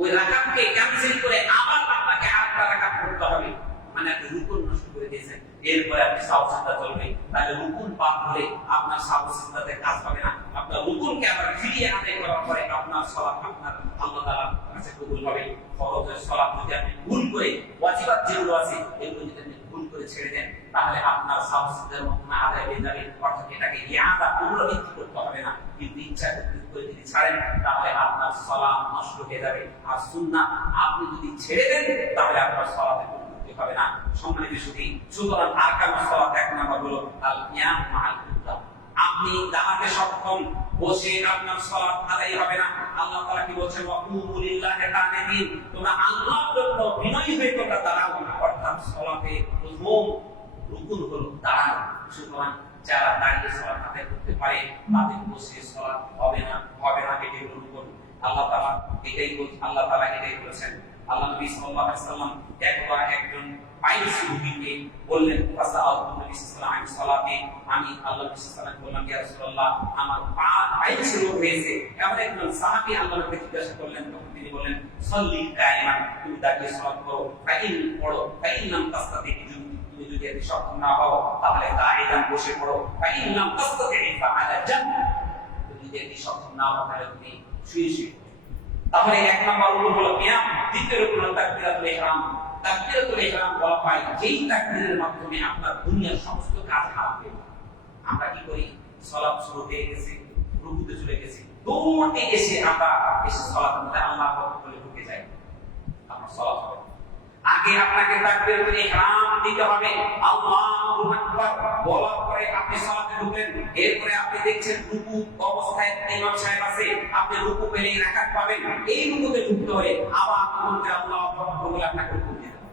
ওই রাকাতকে ক্যান্সেল করে আবার আপনাকে আরেকটা রাকাত করতে হবে, মানে আপনি রুকুন নষ্ট করে দিয়েছেন। এরপরে আপনি সাহস সিজদা চলবে, তাহলে রুকুন বাদ হলে আপনার সাহস সিজদাতে কাজ হবে না। আপনার রুকুনকে আবার ফিরিয়ে আদায় করার পরে আপনার সালাত আপনার আল্লাহ তাআলার কাছে কবুল হবে। ফরজের সালাত যদি আপনি ভুল করে, ওয়াজিবাত যেগুলো আছে এগুলো যদি আপনি ভুল করে ছেড়ে দেন তাহলে আপনার সাহস সিজদার মধ্যে আদায় হয়ে যাবে, অর্থাৎ এটাকে ইয়াদা পুনরাবৃত্তি করতে হবে না। কিন্তু ইচ্ছা করে যদি ছাড়েন তাহলে আপনার সালাত নষ্ট হয়ে যাবে। আর সুন্নাহ আপনি যদি ছেড়ে দেন তাহলে আপনার সালাতে হবে না। সম্মানিত সুধী, সুতরাং আরকানুস সালাত 1 নাম্বার হলো আল কিয়াম মা'আল কিবলা। আপনি দাঁড়াতে সক্ষম, বসে আপনার সালাত আদায় হবে না। আল্লাহ তাআলা কি বলেছেন, ওয়া কুমু লিল্লাহি কানিতিন, তোমরা আল্লাহর জন্য বিনয়ী হয়ে তোমরা দাঁড়াও। অর্থাৎ সালাতে প্রথম রুকুন হলো দাঁড়ানো। সুতরাং যারা দাঁড়িয়ে সালাত আদায় করতে পারে তাদের বসে সালাত হবে না এটি হলো রুকুন। আল্লাহ তাআলা এটাই বলেছেন। আল্লাহ নবী সাল্লাল্লাহু আলাইহি ওয়াসাল্লাম একবার একজন পাইলস রোগীকে বললেন, নবী সাল্লাল্লাহু আলাইহি সাল্লামে আমি আল্লাহ নবী সাল্লাল্লাহু আলাইহি বললাম, ইয়া রাসূলুল্লাহ আমার পাইলস রোগ হয়েছে। এমন একজন সাহাবী আল্লাহর কাছে জিজ্ঞাসা করলেন, তখন তিনি বললেন, সাল্লি কায়মান, তুমি দাঁড়িয়ে সালাত করো, ফাইন লাম তাস্তাতি, তুমি যদি এতে সক্ষম না হও তাহলে কায়দান বসে পড়ো, ফাইন লাম তাস্তাতি ফাআলা জাম, তুমি যদি এতে সক্ষম না হও তাহলে তুমি শুয়ে তাহলে 1 নাম্বার রুকুন হলো কিয়াম, দ্বিতীয় রুকুন হলো তাকবীরাতুল ইহরাম। তাকবীরাতুল ইহরাম বলা হয় যেই তাকবীরের মাধ্যমে আপনার দুনিয়ার সমস্ত কাজ হবে। আমরা কি করি, সালাত শুরু হয়ে গেছে, রুকুতে চলে গেছি, দৌড়তে এসে আমরা সালাতের মধ্যে আল্লাহু আকবার বলে ঢুকে যাই, আপনার সালাত হবে। আগে আপনাকে তাকবীরাতুল ইহরাম দিতে হবে, আল্লাহু আকবার বলার পরে আপনি সালাতে ঢুকলেন। এরপরে আপনি দেখছেন রুকু অবস্থায় ইমাম সাহেব আছে, আপনি রুকু পেলে রাকাত পাবেন, এই রুকুতে ঢুকতে হলে আবার বলতে আল্লাহু আকবার বলে আপনাকে রুকু দিতে হবে।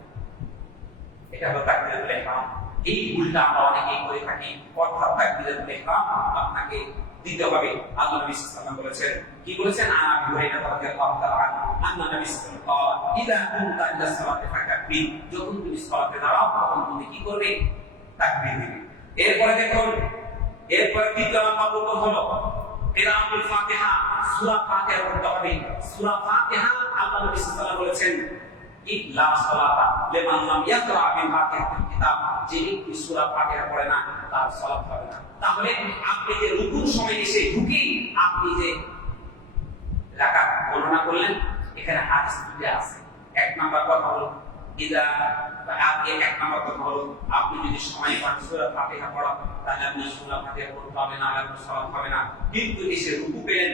এটা হলো তাকবীরাতুল ইহরাম। এই ভুলটা আমরা অনেকেই করে থাকি, অর্থাৎ তাকবীরাতুল ইহরাম আপনাকে দিতে হবে। আল্লাহ নবী সাল্লাল্লাহু আলাইহি ওয়াসাল্লাম বলেছেন, কি বলেছেন, আবু হুরায়রা রাদিয়াল্লাহু তাআলা আন্না নবী সাল্লাল্লাহু আলাইহি ওয়াসাল্লাম ইদা কুনতা ইলা সালাতি ফাকাব্বির, যখন তুমি সালাতে দাঁড়াও তখন তুমি কি করবে, তাকবীর দিবে। এরপরে দেখুন, এরপরে দ্বিতীয় নাম্বার রুকুন হলো কিরাআতুল ফাতিহা, সূরা ফাতিহা পড়তে হবে। সূরা ফাতিহা আল্লাহ নবী সাল্লাল্লাহু আলাইহি ওয়াসাল্লাম বলেছেন, ইল্লা সালাতা লিমান লাম ইয়াকরা বিফাতিহাতিল কিতাব, যে ব্যক্তি সূরা ফাতিহা পড়ে না তার সালাত হবে না। তাহলে আপনি যে রুকুর সময় এসে ঢুকে আপনি যে রাকাত গণনা করলেন, এখানে হাদিস দুটো আছে। 1 নাম্বার কথা হলো আপনি যদি সময় পান সূরা ফাতিহা পড়া, তাহলে আপনি সূরা ফাতিহা পড়তে হবে না, আপনার সালাত হবে না। কিন্তু এসে রুকু পেলেন,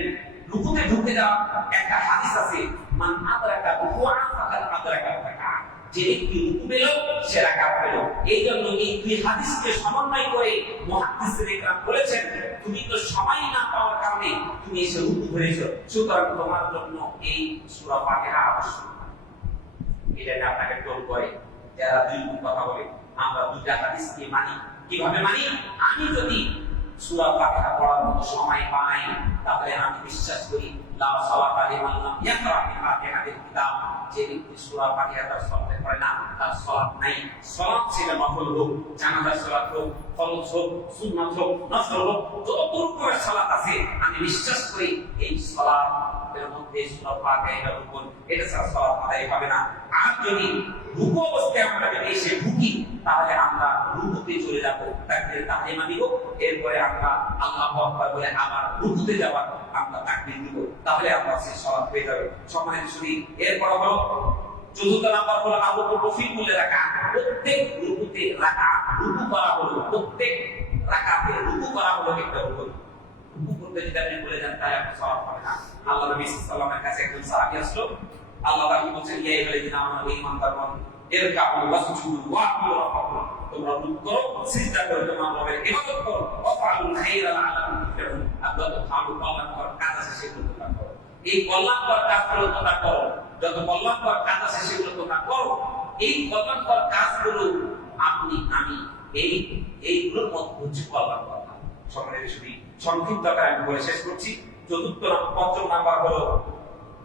রুকুতে ঢুকে যাওয়া একটা হাদিস আছে, মান আদরাকা রুকুআ ফাকাদ আদরাকা রাকাত, যে ব্যক্তি রুকু পেল সে রাকাত পেল। এই জন্য এই দুই হাদিসকে সমন্বয় করে মুহাদ্দিসিনে কেরাম বলেছেন, তুমি তো সময় না পাওয়ার কারণে তুমি এসে রুকু ধরেছো, সুতরাং তোমার জন্য এই সূরা ফাতিহা আবশ্যক। এটা আপনাকে টোল করে যারা দুই কথা বলে, আমরা দুইটা হাদিসকে মানি। কিভাবে মানি? আমি যদি সূরা ফাতিহা পড়ার মতো সময় পাই তাহলে আমি বিশ্বাস করি লা সালাতা লিমান লাম ইয়াকরা বিফাতিহাতিল কিতাব, যে ব্যক্তি সূরা ফাতিহা তার সালাতে পড়ে না তার সালাত নাই। সালাত ছিল নফল হোক, জানাজার সালাত হোক, ফরজ হোক, সুন্নাত হোক, নফল হোক, যত রকমের সালাত আছে আমি বিশ্বাস করি এই সালাতের মধ্যে সূরা ফাতিহা রুকুন, এটা ছাড়া সালাত আদায় হবে না। আর যদি রুকু অবস্থায় আমরা যদি এসে ঢুকি তাহলে আমরা রুকুতে চলে যাব, তাকবীর তাহরিমা দিব, এরপরে আমরা আল্লাহু আকবার বলে আবার রুকুতে যাবার আমরা তাকবীর দিব, তাহলে আমরা সেই সালাত হয়ে যাবে। সম্মানিত সুধী, এরপর হলো চতুর্থ নাম্বার হলো আবু রফিক বলে রাখা। প্রত্যেক রুকুতে রাকাত রুকু করা হলো, প্রত্যেক রাকাতে রুকু করা হলো একটা রুকুন। রুকু করতে যদি আপনি ভুলে যান তাহলে আপনি সওয়াব পাবেন না। আল্লাহ নবী সাল্লাল্লাহু আলাইহি ওয়াসাল্লামের কাছে একজন সাহাবী আসলো, আল্লাহ তাআলা কি বলছেন, ইয়া আইয়ুহাল্লাযীনা আমানু ঈমানদারগণ ইরকাউ ওয়াসজুদু ওয়া'বুদু রাব্বাকুম, তোমরা রুকু করো, সিজদা করো, তোমার রবের ইবাদত করো, ওয়াফআলুল খায়রা লাআল্লাকুম তুফলিহুন, আপনারা তো ভালো কল্যাণকর কাজ আছে সেগুলো তোমরা করো। এই কল্যাণকর কাজগুলো তোমরা করো, যত কল্যাণকর কাজ আছে সেগুলো তোমরা করো। এই কল্যাণকর কাজগুলো আপনি আমি এইগুলোর মধ্যে হচ্ছে কল্যাণকর কাজ। সকলের শুধু সংক্ষিপ্ত আকারে আমি বলে শেষ করছি। পঞ্চম নাম্বার হলো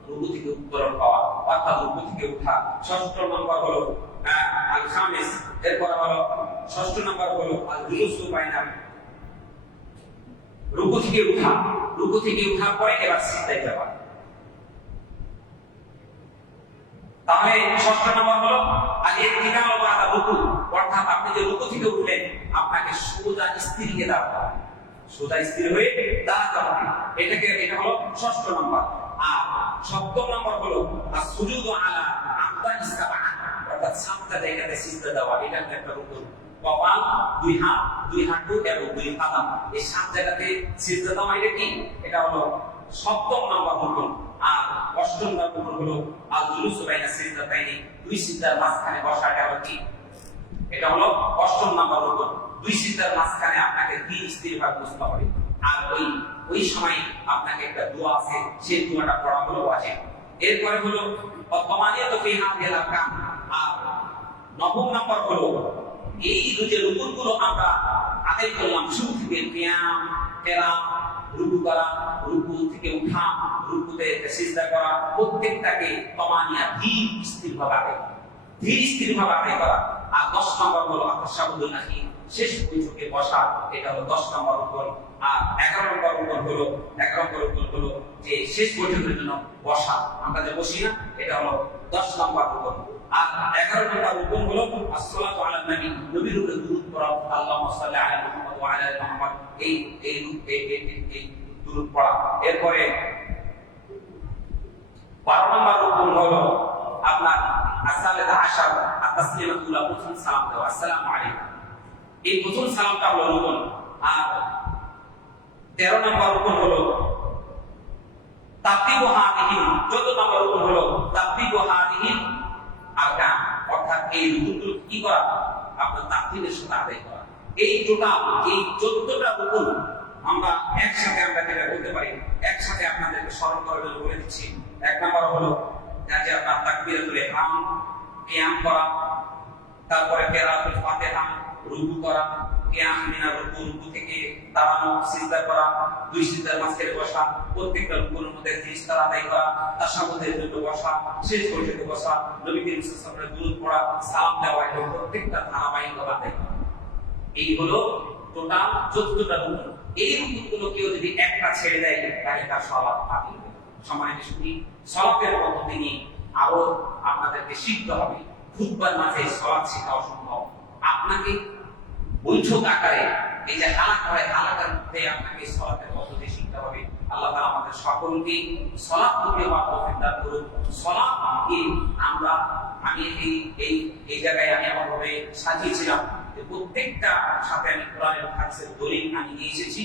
রুকু থেকে উত্তরণ পাওয়া, অর্থাৎ রুকু থেকে উঠা। ষষ্ঠ নাম্বার হলো আল খামিস, এরপর হলো ষষ্ঠ নাম্বার হলো আল জুলুসু বাইনাল, রুকু থেকে উঠা। রুকু থেকে উঠার পরে এবার সিজদায় যাওয়া। তাহলে ষষ্ঠ নাম্বার হলো আল ইতিদাল বাদা রুকু, অর্থাৎ আপনি যে রুকু থেকে উঠলেন আপনাকে সোজা স্থিরকে দাঁড়াতে হবে, সোজা স্থির হয়ে দাঁড়াতে হবে। এটা হলো ষষ্ঠ নাম্বার। আর সপ্তম নাম্বার হলো আসজুদু আলা আবদানিস সাবআ, অর্থাৎ সাতটা জায়গাতে সিজদা দেওয়া। এটা একটা রুকু। কপাল, দুই হাত, দুই হাঁটু এবং দুই কদম, এই সাত জায়গাতে সিজদা দেওয়া। এটা কি? এটা হলো সপ্তম নাম্বার রুকু। আর অষ্টম নাম্বার হলো আল জুলুসু বাইনা সিজদাতাইনি, দুই সিজদার মাঝখানে বসাটা হলো কি? এটা হলো অষ্টম নাম্বার রুকু। দুই সিজদার মাঝখানে আপনাকে ধীর স্থিরভাবে বসতে হবে। আর ওই সময় আপনাকে একটা দোয়া আছে, সেই দোয়াটা পড়া হলো ওয়াজিব। এরপরে হলো তামানিয়াতু ফি হাযিহিল আরকান। আর নবম নাম্বার হলো এই যে রুকুনগুলো আমরা আদায় করলাম শুরু থেকে, কিয়াম, কিরাত, রুকু করা, রুকু থেকে উঠা, রুকুতে সিজদা করা, প্রত্যেকটাকে তামানিয়া ধীর স্থিরভাবে আদায় করা, ধীর স্থিরভাবে আদায় করা। আর 10 নম্বর হলো আতাশাহুদুল আখির, শেষ বৈঠকে বসা। এটা হলো 10 নম্বর রুকন। আর 11 নম্বর রুকন হলো যে শেষ বৈঠকের জন্য বসা, আমরা যে বসি না, এটা হলো 10 নম্বর রুকন। আর 11 নম্বর রুকন হলো আসসালাতু আলা নবী, নবীর উপরে দুরূদ পড়া, আল্লাহুম্মা সাল্লি আলা মুহাম্মদ ওয়া আলা আলি মুহাম্মদ, এই দুরূদ পড়া। এরপরে 12 নম্বর রুকন হলো আপনার আসসালাতু আশার আত-তাসলিমাতুল্লাহ, প্রথম সালাম দেওয়া, আসসালামু আলাইকুম। এই প্রথম সালামটা হলো রুকন। আর 13 নম্বর রুকন হলো তাকবীরু হাদিহি, 14 নম্বর রুকন হলো তাকবীরু হাদিহি আরকান, অর্থাৎ এই রুকনগুলো কি করা? আপনার তাকবীরের সাথে আদায় করা। এই টোটাল এই 14টা রুকন আমরা একসাথে যেটা বলতে পারি, একসাথে আপনাদেরকে স্মরণ করার জন্য বলে দিচ্ছি। 1 নম্বর হলো যে আপনার তাকবীরাতুল ইহরাম, কিয়াম করা, তারপরে কিরাআতুল ফাতিহা, রুকু করা, কিয়াম মিনার রুকু, রুকু থেকে দাঁড়ানো, সিজদা করা, দুই সিজদার মাঝখানে বসা, প্রত্যেকটা রুকুর মধ্যে সিজদা আদায় করা, তাশাহুদের জন্য বসা, শেষ বৈঠকে বসা, নবী করিম সাল্লাল্লাহু আলাইহি ওয়াসাল্লামের দুরূদ পড়া, সালাম দেওয়া, এবং প্রত্যেকটা ধারাবাহিকভাবে আদায় করা। এই হলো টোটাল 14টা রুকন। এই রুকনগুলো কেউ যদি একটা ছেড়ে দেয় তাহলে তার সালাত বাতিল হবে। সম্মানিত সুধী, সালাতের পদ্ধতি নিয়ে আরো আপনাদেরকে শিখতে হবে। খুতবার মাঝে সালাত শেখা অসম্ভব। আপনাকে বৈঠক আকারে এই যে হালাকার মধ্যে আপনাকে সালাতের পদ্ধতি শিখতে হবে। আল্লাহ তাআলা আমাদের সকলকে সালাত করতে হওয়ার তৌফিক দান করুন। সালাতকে আমি এই জায়গায় আমি এমনভাবে সাজিয়েছিলাম যে প্রত্যেকটা সাথে আমি কোরআনের হাদিসের দলিল আমি নিয়ে এসেছি।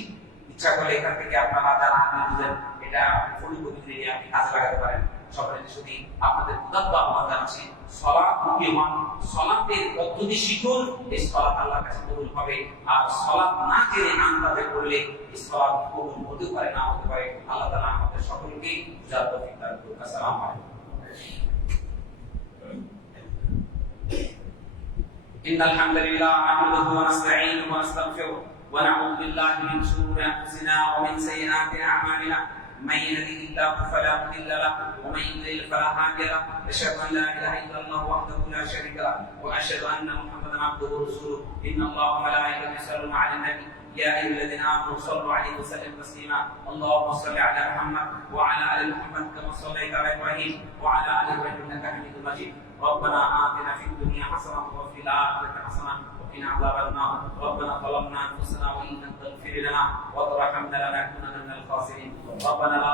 ইচ্ছা করলে এখান থেকে আপনারা যারা আপনি বুঝেন এটা ফটোকপি নিয়ে আপনি কাজে লাগাতে পারেন। সকলের শুধু আপনাদের উদাত্ত আহ্বান জানাচ্ছি, সালাত মুকিমান, সালাতের পদ্ধতি শিখুন। এই সালাত আল্লাহর কাছে কবুল হবে। আর সালাত না জেনে আন্দাজে করলে এই সালাত কবুল হতে পারে, না হতে পারে। আল্লাহ তাআলা আমাদের সকলকে বুঝার তৌফিক দান করুন। আসসালামু আলাইকুম। ইন্নাল হামদালিল্লাহ নাহমাদুহু ওয়া নাস্তাঈনুহু ওয়া নাস্তাগফিরুহ ওয়া নাউযু বিল্লাহি মিন শুরুরি আনফুসিনা ওয়া মিন সাইয়্যাতি আ'মালিনা। من يهده الله فلا مضل له ومن يضلل فلا هادي له. أشهد أن لا إله إلا الله وحده لا شريك له وأشهد أن محمدا عبده ورسوله. إن الله وملائكته يصلون على النبي يا أيها الذين آمنوا صلوا عليه وسلموا تسليما. اللهم صل على محمد وعلى آل محمد كما صليت على إبراهيم وعلى آل إبراهيم إنك حميد مجيد. ربنا آتنا في الدنيا حسنة وفي الآخرة حسنة وقنا عذاب النار. ربنا ظلمنا أنفسنا وإن لم تغفر لنا وترحمنا لنكونن من الخاسرين. ربنا لا